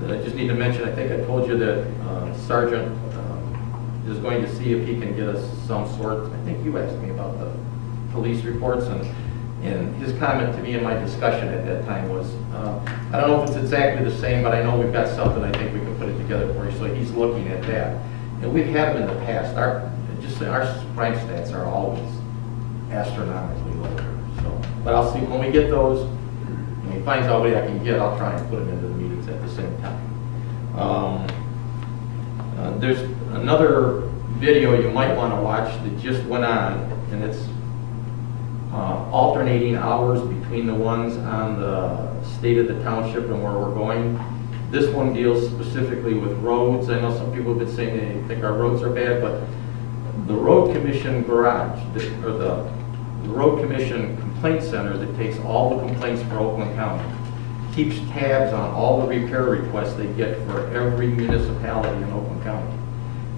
that I just need to mention. I think I told you that Sergeant is going to see if he can get us some sort. I think you asked me about the police reports, and And his comment to me in my discussion at that time was, I don't know if it's exactly the same, but I know we've got something, I think we can put it together for you. So he's looking at that. And we've had them in the past. Our crime stats are always astronomically low. So, but I'll see, when we get those, when he finds out what I can get, I'll try and put them into the meetings at the same time. There's another video you might want to watch that just went on, and it's alternating hours between the ones on the state of the township and where we're going. This one deals specifically with roads. I know some people have been saying they think our roads are bad, but the road commission garage, or the road commission complaint center that takes all the complaints for Oakland County, keeps tabs on all the repair requests they get for every municipality in Oakland County.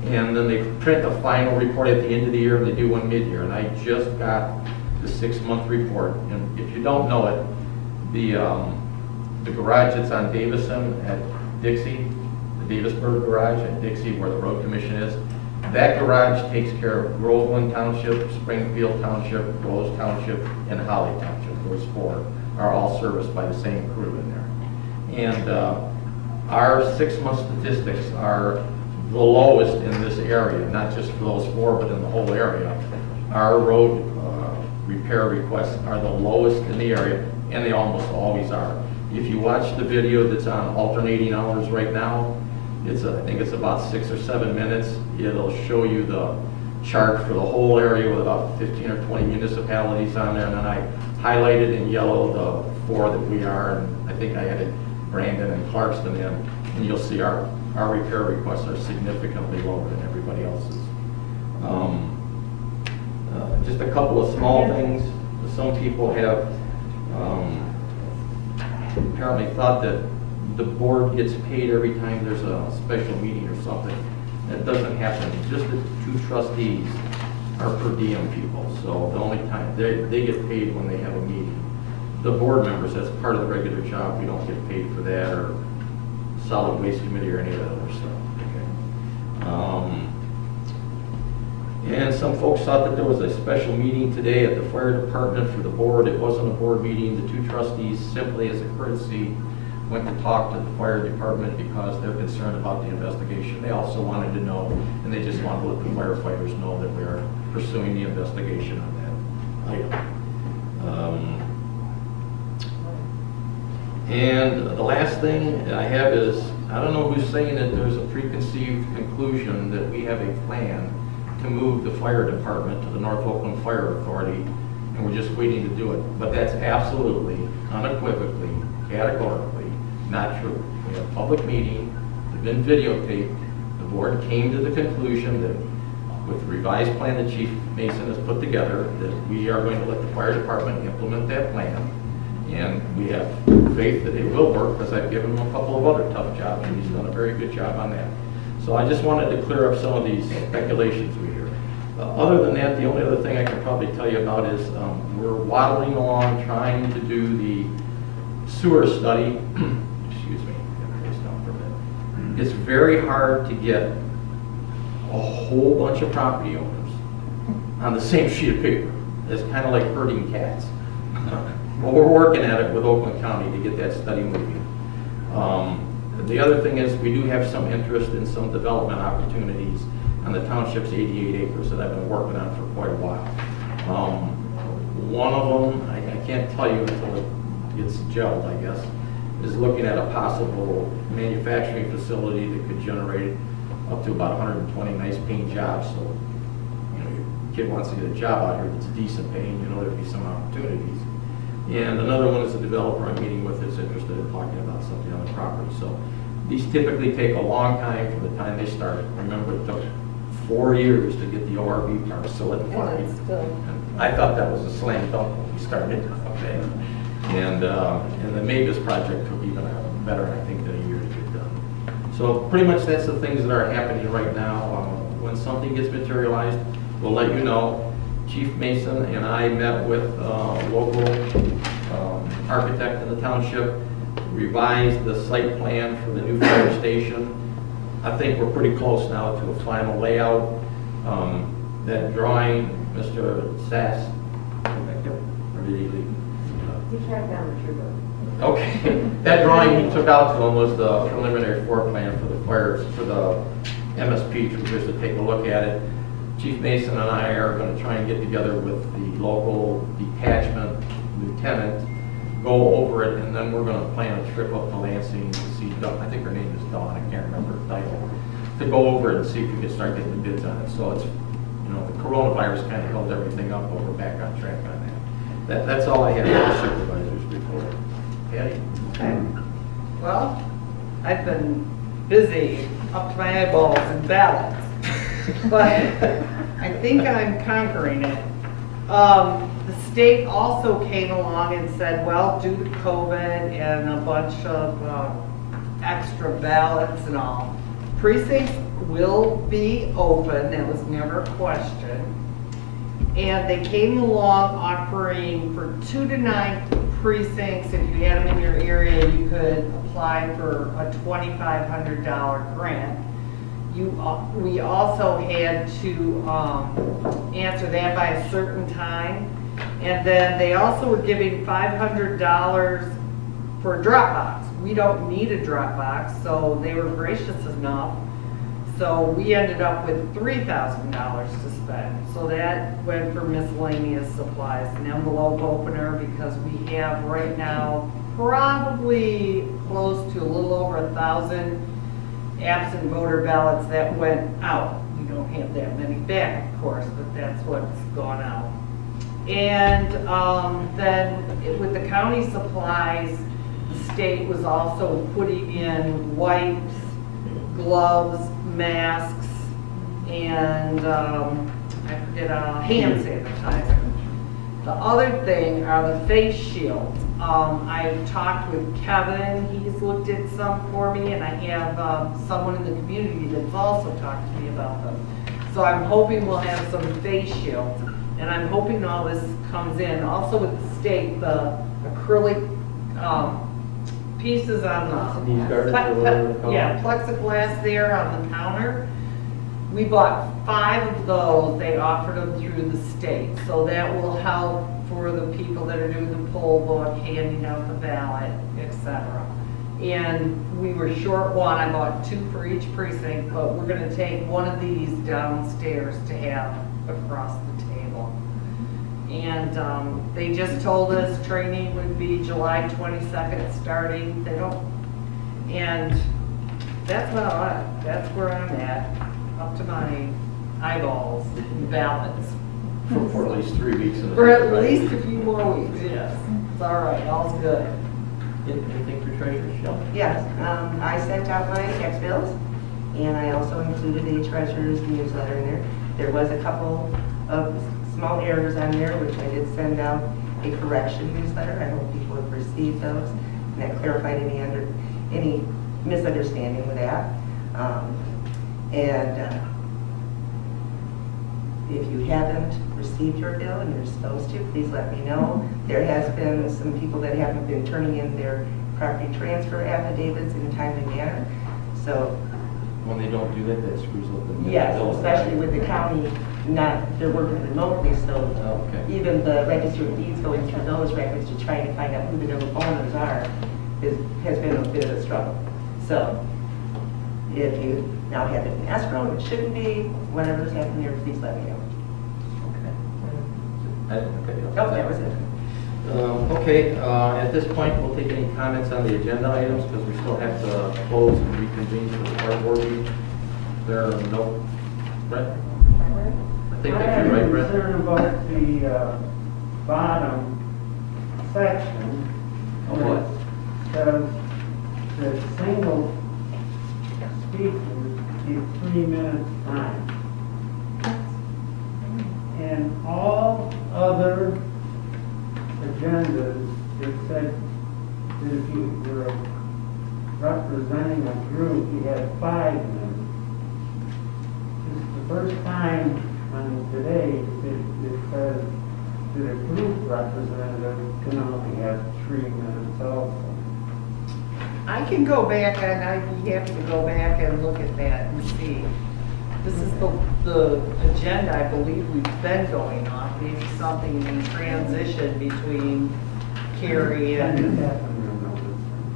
And then they print a final report at the end of the year, and they do one mid-year. And I just got the 6-month report. And if you don't know it, the garage that's on Davison at Dixie, the Davisburg garage at Dixie where the road commission is, that garage takes care of Groveland Township, Springfield Township, Rose Township, and Holly Township. Those 4 are all serviced by the same crew in there. And our 6-month statistics are the lowest in this area, not just for those 4, but in the whole area. Our road repair requests are the lowest in the area, and they almost always are. If you watch the video that's on alternating hours right now, I think it's about 6 or 7 minutes. It'll show you the chart for the whole area with about 15 or 20 municipalities on there, and then I highlighted in yellow the 4 that we are, and I think I added Brandon and Clarkston in, and you'll see our repair requests are significantly lower than everybody else's. Just a couple of small things. Some people have apparently thought that the board gets paid every time there's a special meeting or something. That doesn't happen. Just the 2 trustees are per diem people, so the only time they get paid when they have a meeting. The board members, that's part of the regular job. We don't get paid for that, or solid waste committee or any of that other stuff. Okay. And some folks thought that there was a special meeting today at the fire department for the board. It wasn't a board meeting. The 2 trustees, simply as a courtesy, went to talk to the fire department because they're concerned about the investigation. They also wanted to know, and they just wanted to let the firefighters know that we are pursuing the investigation on that item. And the last thing I have is, I don't know who's saying that there's a preconceived conclusion that we have a plan to move the fire department to the North Oakland Fire Authority, and we're just waiting to do it. But that's absolutely, unequivocally, categorically not true. We had a public meeting, it's been videotaped. The board came to the conclusion that with the revised plan that Chief Mason has put together, that we are going to let the fire department implement that plan. And we have faith that it will work, because I've given him a couple of other tough jobs, and he's done a very good job on that. So I just wanted to clear up some of these speculations we hear. Other than that, the only other thing I can probably tell you about is we're waddling along trying to do the sewer study. Excuse me, down for a minute. It's very hard to get a whole bunch of property owners on the same sheet of paper. It's kind of like herding cats. Well, we're working at it with Oakland County to get that study moving. The other thing is we do have some interest in some development opportunities on the township's 88 acres that I've been working on for quite a while. One of them, I can't tell you until it gets gelled, I guess, is looking at a possible manufacturing facility that could generate up to about 120 nice paying jobs. So, you know, your kid wants to get a job out here that's decent paying, you know, there'd be some opportunities. And another one is a developer I'm meeting with that's interested in talking about something on the property. So these typically take a long time from the time they start. Remember, it took 4 years to get the ORV part solidified. And I thought that was a slam dunk when we started. Okay. And the Mavis project took even better, I think, than a year to get done. So pretty much that's the things that are happening right now. When something gets materialized, we'll let you know. Chief Mason and I met with a local architect in the township, revised the site plan for the new fire station. I think we're pretty close now to a final layout. That drawing, Mr. Sass, did he leave? He tracked down the trooper. Okay, that drawing he took out to him was the preliminary floor plan for the fires, for the MSP troopers to take a look at it. Chief Mason and I are going to try and get together with the local detachment lieutenant, go over it, and then we're going to plan a trip up to Lansing to see, I think her name is Dawn, I can't remember her title, to go over it and see if we can start getting the bids on it. So it's, you know, the coronavirus kind of held everything up, but we're back on track on that. That's all I have for the supervisor's report. Patty? Okay. Well, I've been busy up to my eyeballs in ballots, but I think I'm conquering it. The state also came along and said, well, due to COVID and a bunch of extra ballots and all, precincts will be open. That was never a question. And they came along offering for 2 to 9 precincts, if you had them in your area, you could apply for a $2,500 grant. We also had to answer that by a certain time. And then they also were giving $500 for a drop box. We don't need a drop box, so they were gracious enough. So we ended up with $3,000 to spend. So that went for miscellaneous supplies, an envelope opener, because we have right now probably close to a little over 1,000 absent voter ballots that went out. We don't have that many back, of course, but that's what's gone out. And then with the county supplies, the state was also putting in wipes, gloves, masks, and I forget, hand sanitizer. The other thing are the face shields. I've talked with Kevin, he's looked at some for me, and I have someone in the community that's also talked to me about them. So I'm hoping we'll have some face shields, and I'm hoping all this comes in. Also with the state, the acrylic pieces on the plexiglass there on the counter. We bought 5 of those. They offered them through the state, so that will help for the people that are doing the poll book, handing out the ballot, etc. And we were short one. I bought 2 for each precinct, but we're going to take one of these downstairs to have across the table. And they just told us training would be July 22nd starting. They don't, and that's about it. That's where I'm at, up to my eyeballs in ballots. For at least 3 weeks. For at least a few more weeks, yes. It's all right, all's good. Anything for Treasurer Shelley? Yes, I sent out my tax bills, and I also included a treasurer's newsletter in there. There was a couple of small errors on there, which I did send out a correction newsletter. I hope people have received those, and that clarified any misunderstanding with that. If you haven't received your bill and you're supposed to, please let me know. There has been some people that haven't been turning in their property transfer affidavits in a timely manner. So when they don't do that, that screws up the bill. yes, especially with the county, they're working remotely, so even the register of deeds going through those records to try to find out who the new owners are has been a bit of a struggle. So if you now have it in escrow and it shouldn't be, whatever's happening there, please let me know. Oh, that was it. Okay, at this point, we'll take any comments on the agenda items because we still have to close and reconvene for the part board meeting. There are no, Brett? I think that's right, Brett. I'm concerned about the bottom section. Of what? Because the single speakers give 3 minutes time. And all other agendas, it said that if you were representing a group, you had 5 minutes. This is the first time on today it says that a group representative can only have 3 minutes also. I can go back, and I'd be happy to go back and look at that and see. This is the agenda I believe we've been going on, maybe something in transition between Carrie and,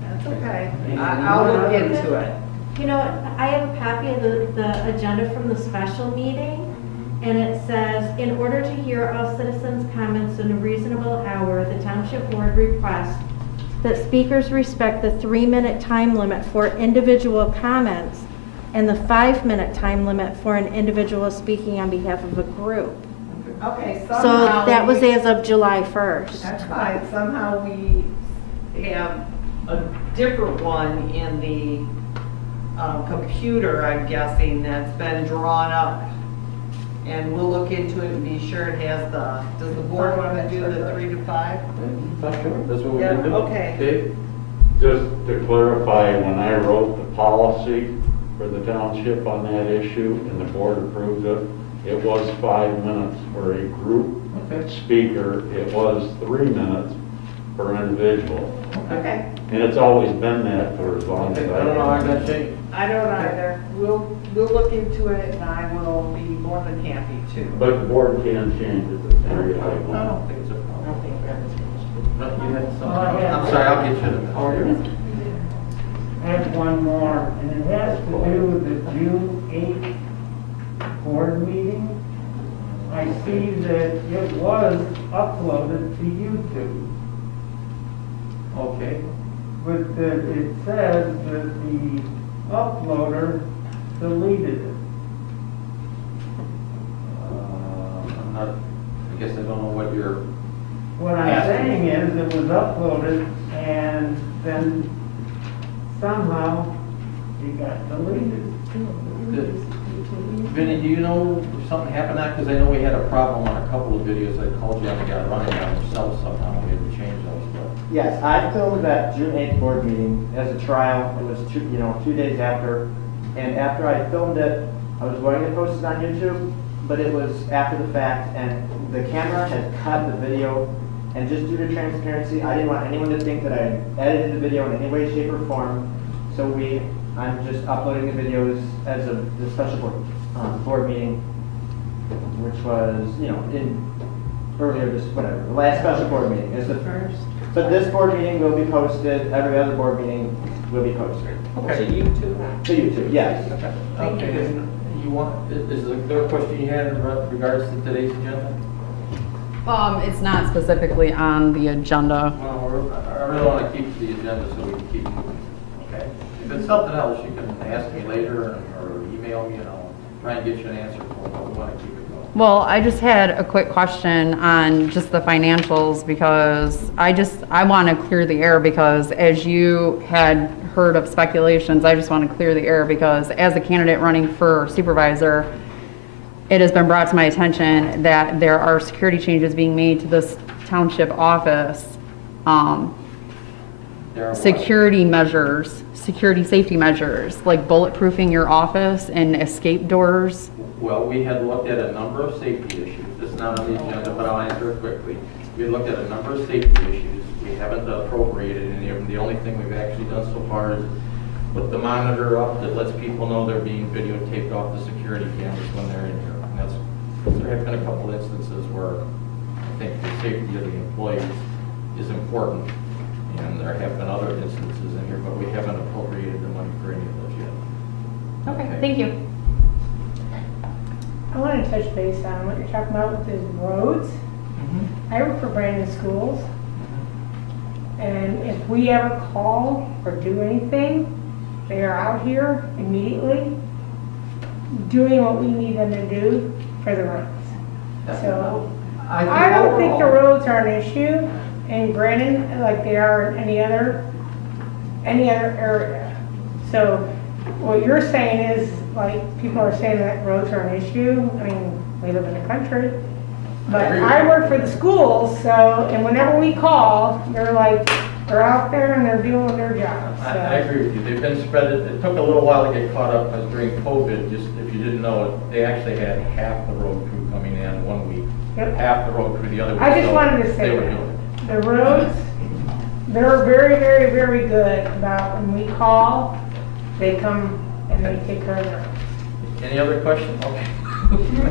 that's okay. I'll look into it. You know, I have a copy of the agenda from the special meeting, and it says, in order to hear all citizens' comments in a reasonable hour, the township board requests that speakers respect the 3-minute time limit for individual comments and the 5-minute time limit for an individual speaking on behalf of a group. Okay, So somehow. that was we- as of July 1st. That's fine, somehow we have a different one in the computer, I'm guessing, that's been drawn up. And we'll look into it and be sure it has does the board want to do the 3 to 5? Not sure, that's what we Yeah, can do. okay. Dave? Just to clarify, when I wrote the policy for the township on that issue and the board approved it, it was 5 minutes for a group speaker. It was 3 minutes per individual. Okay. And it's always been that for as long as I don't know how that changed. I don't either. We'll look into it and I will be more than happy to. But the board can change it to 3 if they I want. don't think it's a problem. I don't think Brad was finished. No, you had something. Oh, yeah. I'm sorry, I'll get you in a minute. How are you? I have one more, and it has to do with the June 8th board meeting. I see that it was uploaded to YouTube, Okay. but it says that the uploader deleted it. I'm not, I guess I don't know what you're, What I'm Asking. saying is it was uploaded and then somehow it got deleted. Vinny, do you know if something happened that? Because I know we had a problem on a couple of videos. I called you and they got running on themselves somehow. We had to change those, but. Yes, I filmed that June 8th board meeting as a trial. It was 2 days after. And after I filmed it, I was going to post it on YouTube, but it was after the fact and the camera had cut the video. And just due to transparency, I didn't want anyone to think that I edited the video in any way, shape, or form. So I'm just uploading the videos as of the special board meeting, which was, in earlier the last special board meeting is the first. So this board meeting will be posted, every other board meeting will be posted. Okay. To YouTube? To YouTube, yes. Thank you. Okay, you want, is there a question you had in regards to today's agenda? It's not specifically on the agenda. Well, I really want to keep the agenda so we can keep moving, okay? If it's something else, you can ask me later or email me and I'll try and get you an answer for what we want to keep it going. Well, I just had a quick question on just the financials because I want to clear the air because as you had heard of speculations, I just want to clear the air because as a candidate running for supervisor, it has been brought to my attention that there are security changes being made to this township office. Security safety measures, like bulletproofing your office and escape doors. Well, we had looked at a number of safety issues. It's not on the agenda, but I'll answer it quickly. We looked at a number of safety issues. We haven't appropriated any of them. The only thing we've actually done so far is put the monitor up that lets people know they're being videotaped off the security cameras when they're in here. And there have been a couple instances where I think the safety of the employees is important. And there have been other instances in here, but we haven't appropriated the money for any of those yet. Okay, thank you. I want to touch base on what you're talking about with the roads. I work for Brandon Schools, and if we ever call or do anything, they are out here immediately doing what we need them to do for the roads. So I don't think the roads are an issue in Brandon like they are in any other area. So what you're saying is, like, people are saying that roads are an issue. I mean, we live in the country. But I work for the schools, so, and whenever we call, they're out there and they're doing their jobs. So. I agree with you. They've been spread. It took a little while to get caught up because during COVID, just if you didn't know it, they actually had half the road crew coming in 1 week, half the road crew the other week. I just so wanted to say they were that. doing it. The roads, they're very, very, very good about when we call, they come and they take care of the roads. Any other questions? Okay. I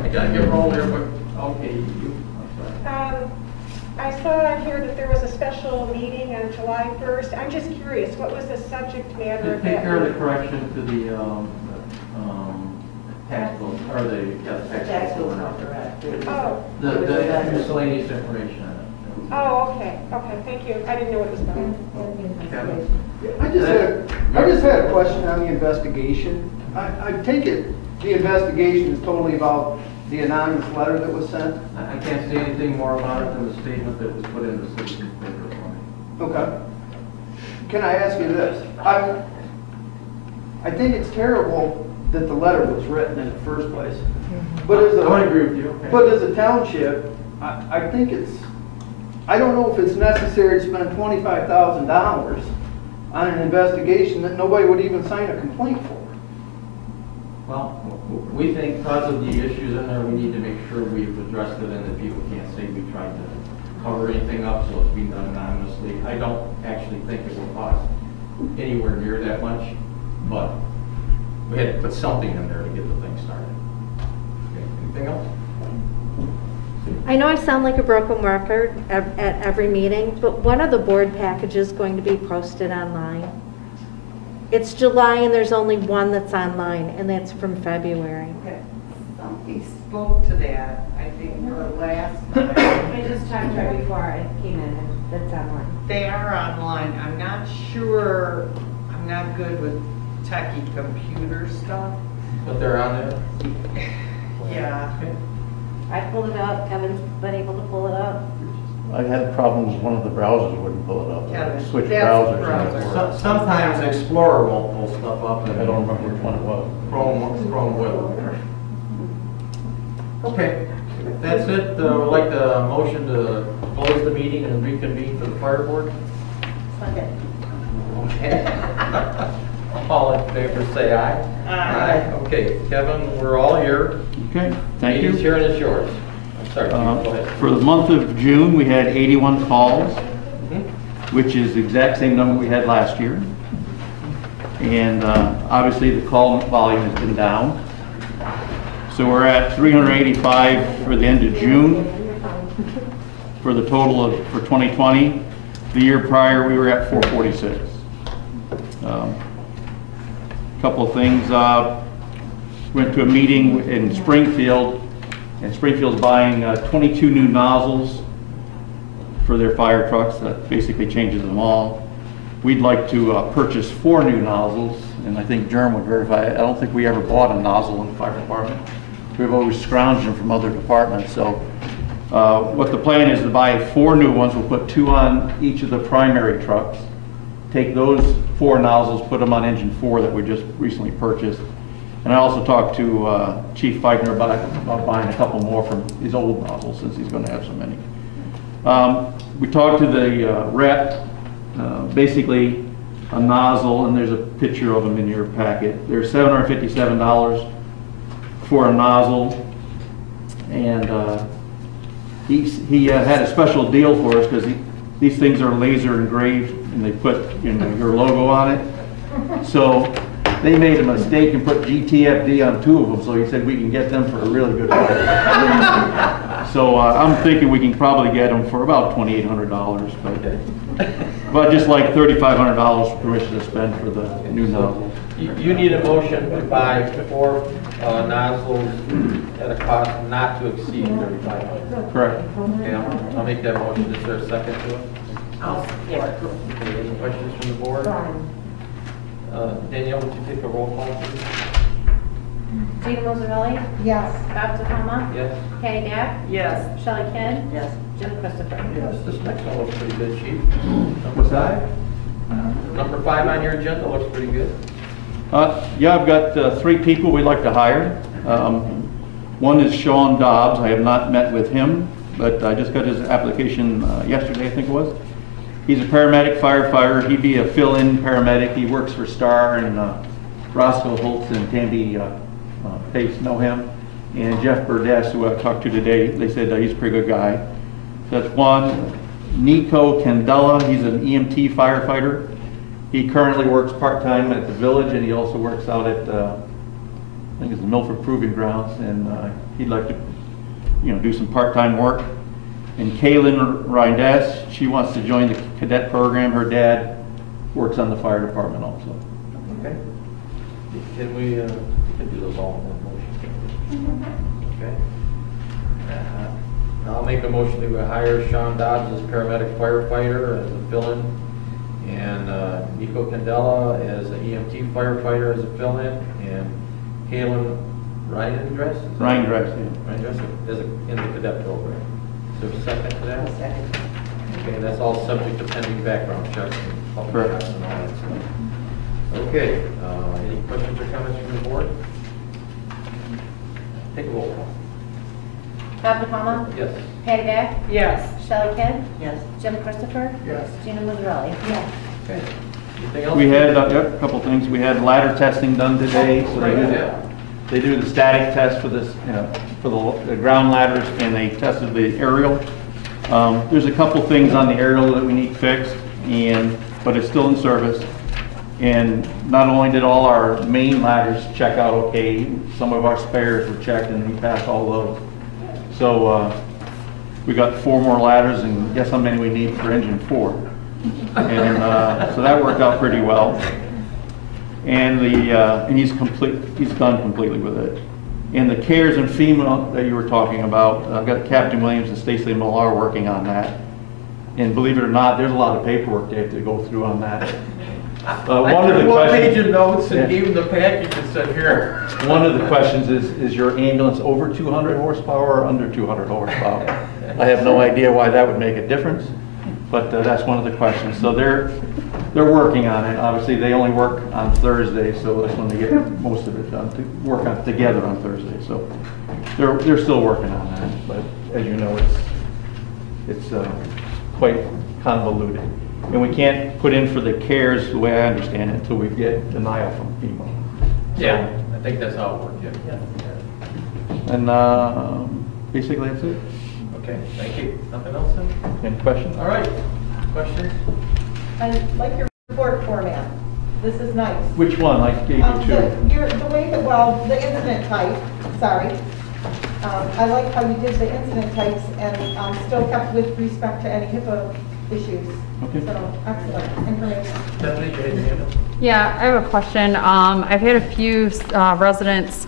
gotta get rolling here, but, okay, you, I'm sorry. I saw on here that there was a special meeting on July 1st. I'm just curious, what was the subject matter To of take that? care of the meeting? correction to the, tax bills, or the, yeah, the tax bills. Oh. The miscellaneous information on it. Oh, okay, thank you. I didn't know what it was about. I just had a question on the investigation. I take it the investigation is totally about the anonymous letter that was sent? I can't say anything more about it than the statement that was put in the citizen paper for me. Okay. Can I ask you this? I think it's terrible that the letter was written in the first place. But as I would agree with you. Okay. But as a township, I think I don't know if it's necessary to spend $25,000 on an investigation that nobody would even sign a complaint for. Well, we think because of the issues in there, we need to make sure we've addressed it and that people can't say we tried to cover anything up, so it's being done anonymously. I don't actually think it will cost anywhere near that much, but we had to put something in there to get the thing started. Okay, anything else? I know I sound like a broken record at every meeting, but when are the board packages going to be posted online? It's July and there's only one that's online, and that's from February. Somebody spoke to that, I think, for last time. I just checked right before I came in, and that's online. They are online. I'm not sure, I'm not good with techie computer stuff. But they're on there? Yeah. Okay. I pulled it up, Kevin's been able to pull it up. I had problems, one of the browsers wouldn't pull it up. Kevin, Switch that's browsers. the and it browser. worked. Sometimes Explorer won't pull stuff up. I don't remember which one it was. Chrome will. Okay, that's it. I'd like the motion to close the meeting and reconvene for the fire board. Second. Okay. All in favor, say aye. Aye. Okay, Kevin, we're all here. Okay, thank you. Meeting's here and it's yours. I'm sorry, Chief, go ahead. For the month of June, we had 81 calls, Mhm. which is the exact same number we had last year. And obviously, the call volume has been down. So we're at 385 for the end of June for the total of, for 2020. The year prior, we were at 446. Couple of things. Went to a meeting in Springfield, and Springfield's buying 22 new nozzles for their fire trucks. That basically changes them all. We'd like to purchase 4 new nozzles, and I think Jerm would verify it. I don't think we ever bought a nozzle in the fire department. We've always scrounged them from other departments. So what the plan is to buy 4 new ones. We'll put 2 on each of the primary trucks. Take those 4 nozzles, put them on engine 4 that we just recently purchased. And I also talked to Chief Feigner about buying a couple more from his old nozzles since he's going to have so many. We talked to the rep, basically a nozzle, and there's a picture of them in your packet. They're $757 for a nozzle, and he had a special deal for us because these things are laser engraved and they put your logo on it. So they made a mistake and put GTFD on 2 of them, so he said we can get them for a really good price. So I'm thinking we can probably get them for about $2,800, but just like $3,500 for permission to spend for the new nozzle. You need a motion to buy 4 nozzles at a cost not to exceed $3,500. Correct. Okay, I'll make that motion. Is there a second to it? I'll support. Okay, any questions from the board? Danielle, would you take a roll call, please? Gina Musarelli? Yes. Bob Takama? Yes. Patty Gap? Yes. Shelley Kidd? Yes. Jim Christopher? Yes, this next one looks pretty good, Chief. What's that? Number 5 on your agenda looks pretty good. Yeah, I've got 3 people we'd like to hire. One is Sean Dobbs. I have not met with him, but I just got his application yesterday, I think it was. He's a paramedic firefighter. He'd be a fill-in paramedic. He works for Star, and Roscoe Holtz and Tammy Pace know him. And Jeff Burdess, who I talked to today, they said he's a pretty good guy. So that's one. Nico Candela, he's an EMT firefighter. He currently works part-time at the village, and he also works out at I think it's the Milford Proving Grounds, and he'd like to, do some part-time work. And Kaylin Rindess, she wants to join the cadet program. Her dad works on the fire department also. Okay. Can we can do those all in one motion? Okay. I'll make a motion to hire Sean Dobbs as paramedic firefighter as a fill-in, and Nico Candela as an EMT firefighter as a fill-in, and Kaylin Rindess as in the cadet program. Is there a second to that? Second. Okay, that's all subject to pending background checks and public checks and all that stuff. Okay, any questions or comments from the board? Take a roll call. Bob DiPalma? Yes. Patty Back? Yes. Shelley Kidd? Yes. Jim Christopher? Yes. Gina Mazzarelli? Yes. Okay. Anything else? We had a couple things. We had ladder testing done today, so they do the static test for this, for the ground ladders, and they tested the aerial. There's a couple things on the aerial that we need fixed, but it's still in service. And not only did all our main ladders check out okay, some of our spares were checked, and we passed all those. So we got 4 more ladders, and guess how many we need for engine 4. And so that worked out pretty well. And he's done completely with it. And the CARES and FEMA that you were talking about, I've got Captain Williams and Stacy Millar working on that. And believe it or not, there's a lot of paperwork they have to go through on that. One of the questions, page of notes and gave them the package and said, here. One of the questions is your ambulance over 200 horsepower or under 200 horsepower? I have no idea why that would make a difference, but that's one of the questions. So they're working on it. Obviously, they only work on Thursday, so that's when they get most of it done, to work on together on Thursday. So they're still working on that, but as you know, it's quite convoluted. And we can't put in for the CARES, the way I understand it, until we get denial from FEMA. Yeah, I think that's how it worked, yeah. And basically that's it. Okay, thank you. Nothing else then? Any questions? All right, questions? I like your report format. This is nice. Which one? I gave you 2. The way that, the incident type, sorry. I like how you did the incident types and still kept with respect to any HIPAA issues. Okay. So, excellent information. Stephanie, you had your hand up? Yeah, I have a question. I've had a few residents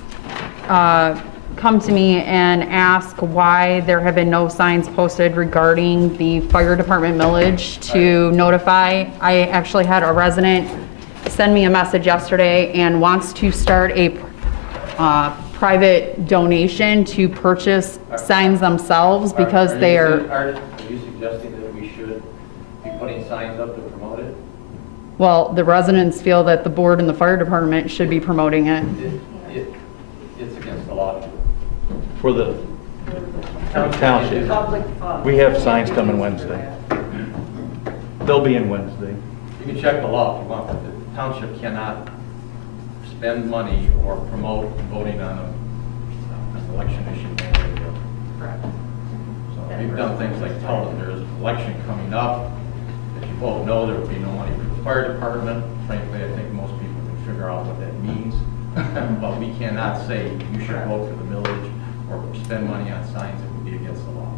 come to me and ask why there have been no signs posted regarding the fire department millage to notify. I actually had a resident send me a message yesterday and wants to start a private donation to purchase signs themselves because they are... Are you suggesting that we should be putting signs up to promote it? Well, the residents feel that the board and the fire department should be promoting it. It's against the law. For the township. We have signs coming Wednesday. They'll be in Wednesday. You can check the law if you want, but the township cannot spend money or promote voting on an election issue. Correct. So we've done things like tell them there's an election coming up. If you vote no, there will be no money for the fire department. Frankly, I think most people can figure out what that means. But we cannot say you should vote for the millage or spend money on signs. It would be against the law.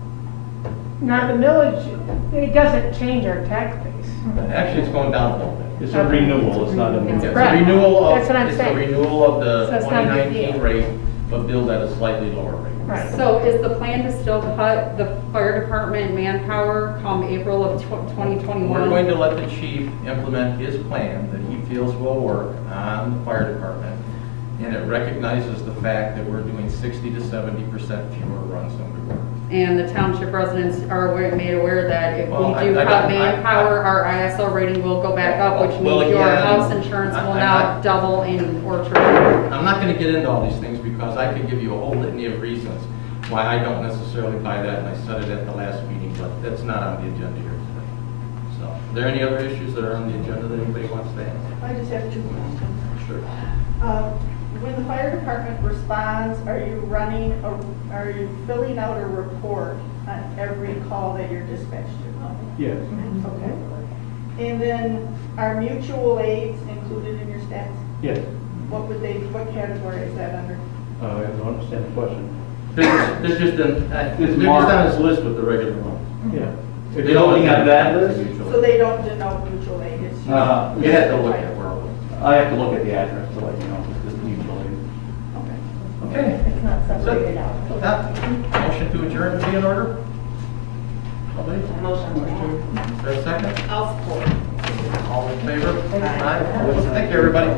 Now, the millage, it doesn't change our tax base. Actually, it's going down a little bit. It's a renewal, it's not a new. It's a renewal of, That's what I'm it's saying. a renewal of the So it's not a big 2019 deal. rate, but billed at a slightly lower rate. Right. So is the plan to still cut the fire department manpower come April of 2021? We're going to let the chief implement his plan that he feels will work on the fire department. And it recognizes the fact that we're doing 60 to 70% fewer runs than we were. And the township residents are made aware that if Well, we do cut manpower, our ISO rating will go back up, which Well, means your again, house insurance will I'm now not- double in Orchard. I'm not going to get into all these things because I could give you a whole litany of reasons why I don't necessarily buy that, and I said it at the last meeting, but that's not on the agenda here today. So, are there any other issues that are on the agenda that anybody wants to ask? I just have 2 questions. Sure. When the fire department responds, are you filling out a report on every call that you're dispatched to? Yes. Okay. And then are mutual aids included in your stats? Yes. what category is that under? I don't understand the question. This is just an, It's they're just marked. on this list with the regular ones. Yeah. If They you're don't looking have at that list, So they don't denote mutual aid, it's. You have to look at where it was. I have to look at the address to let you know if this is mutual aid. Okay. It's not separated out. Motion to adjourn to be in order? Somebody? Motion. Is there a second? I'll support. All in favor? Aye. Thank you, everybody.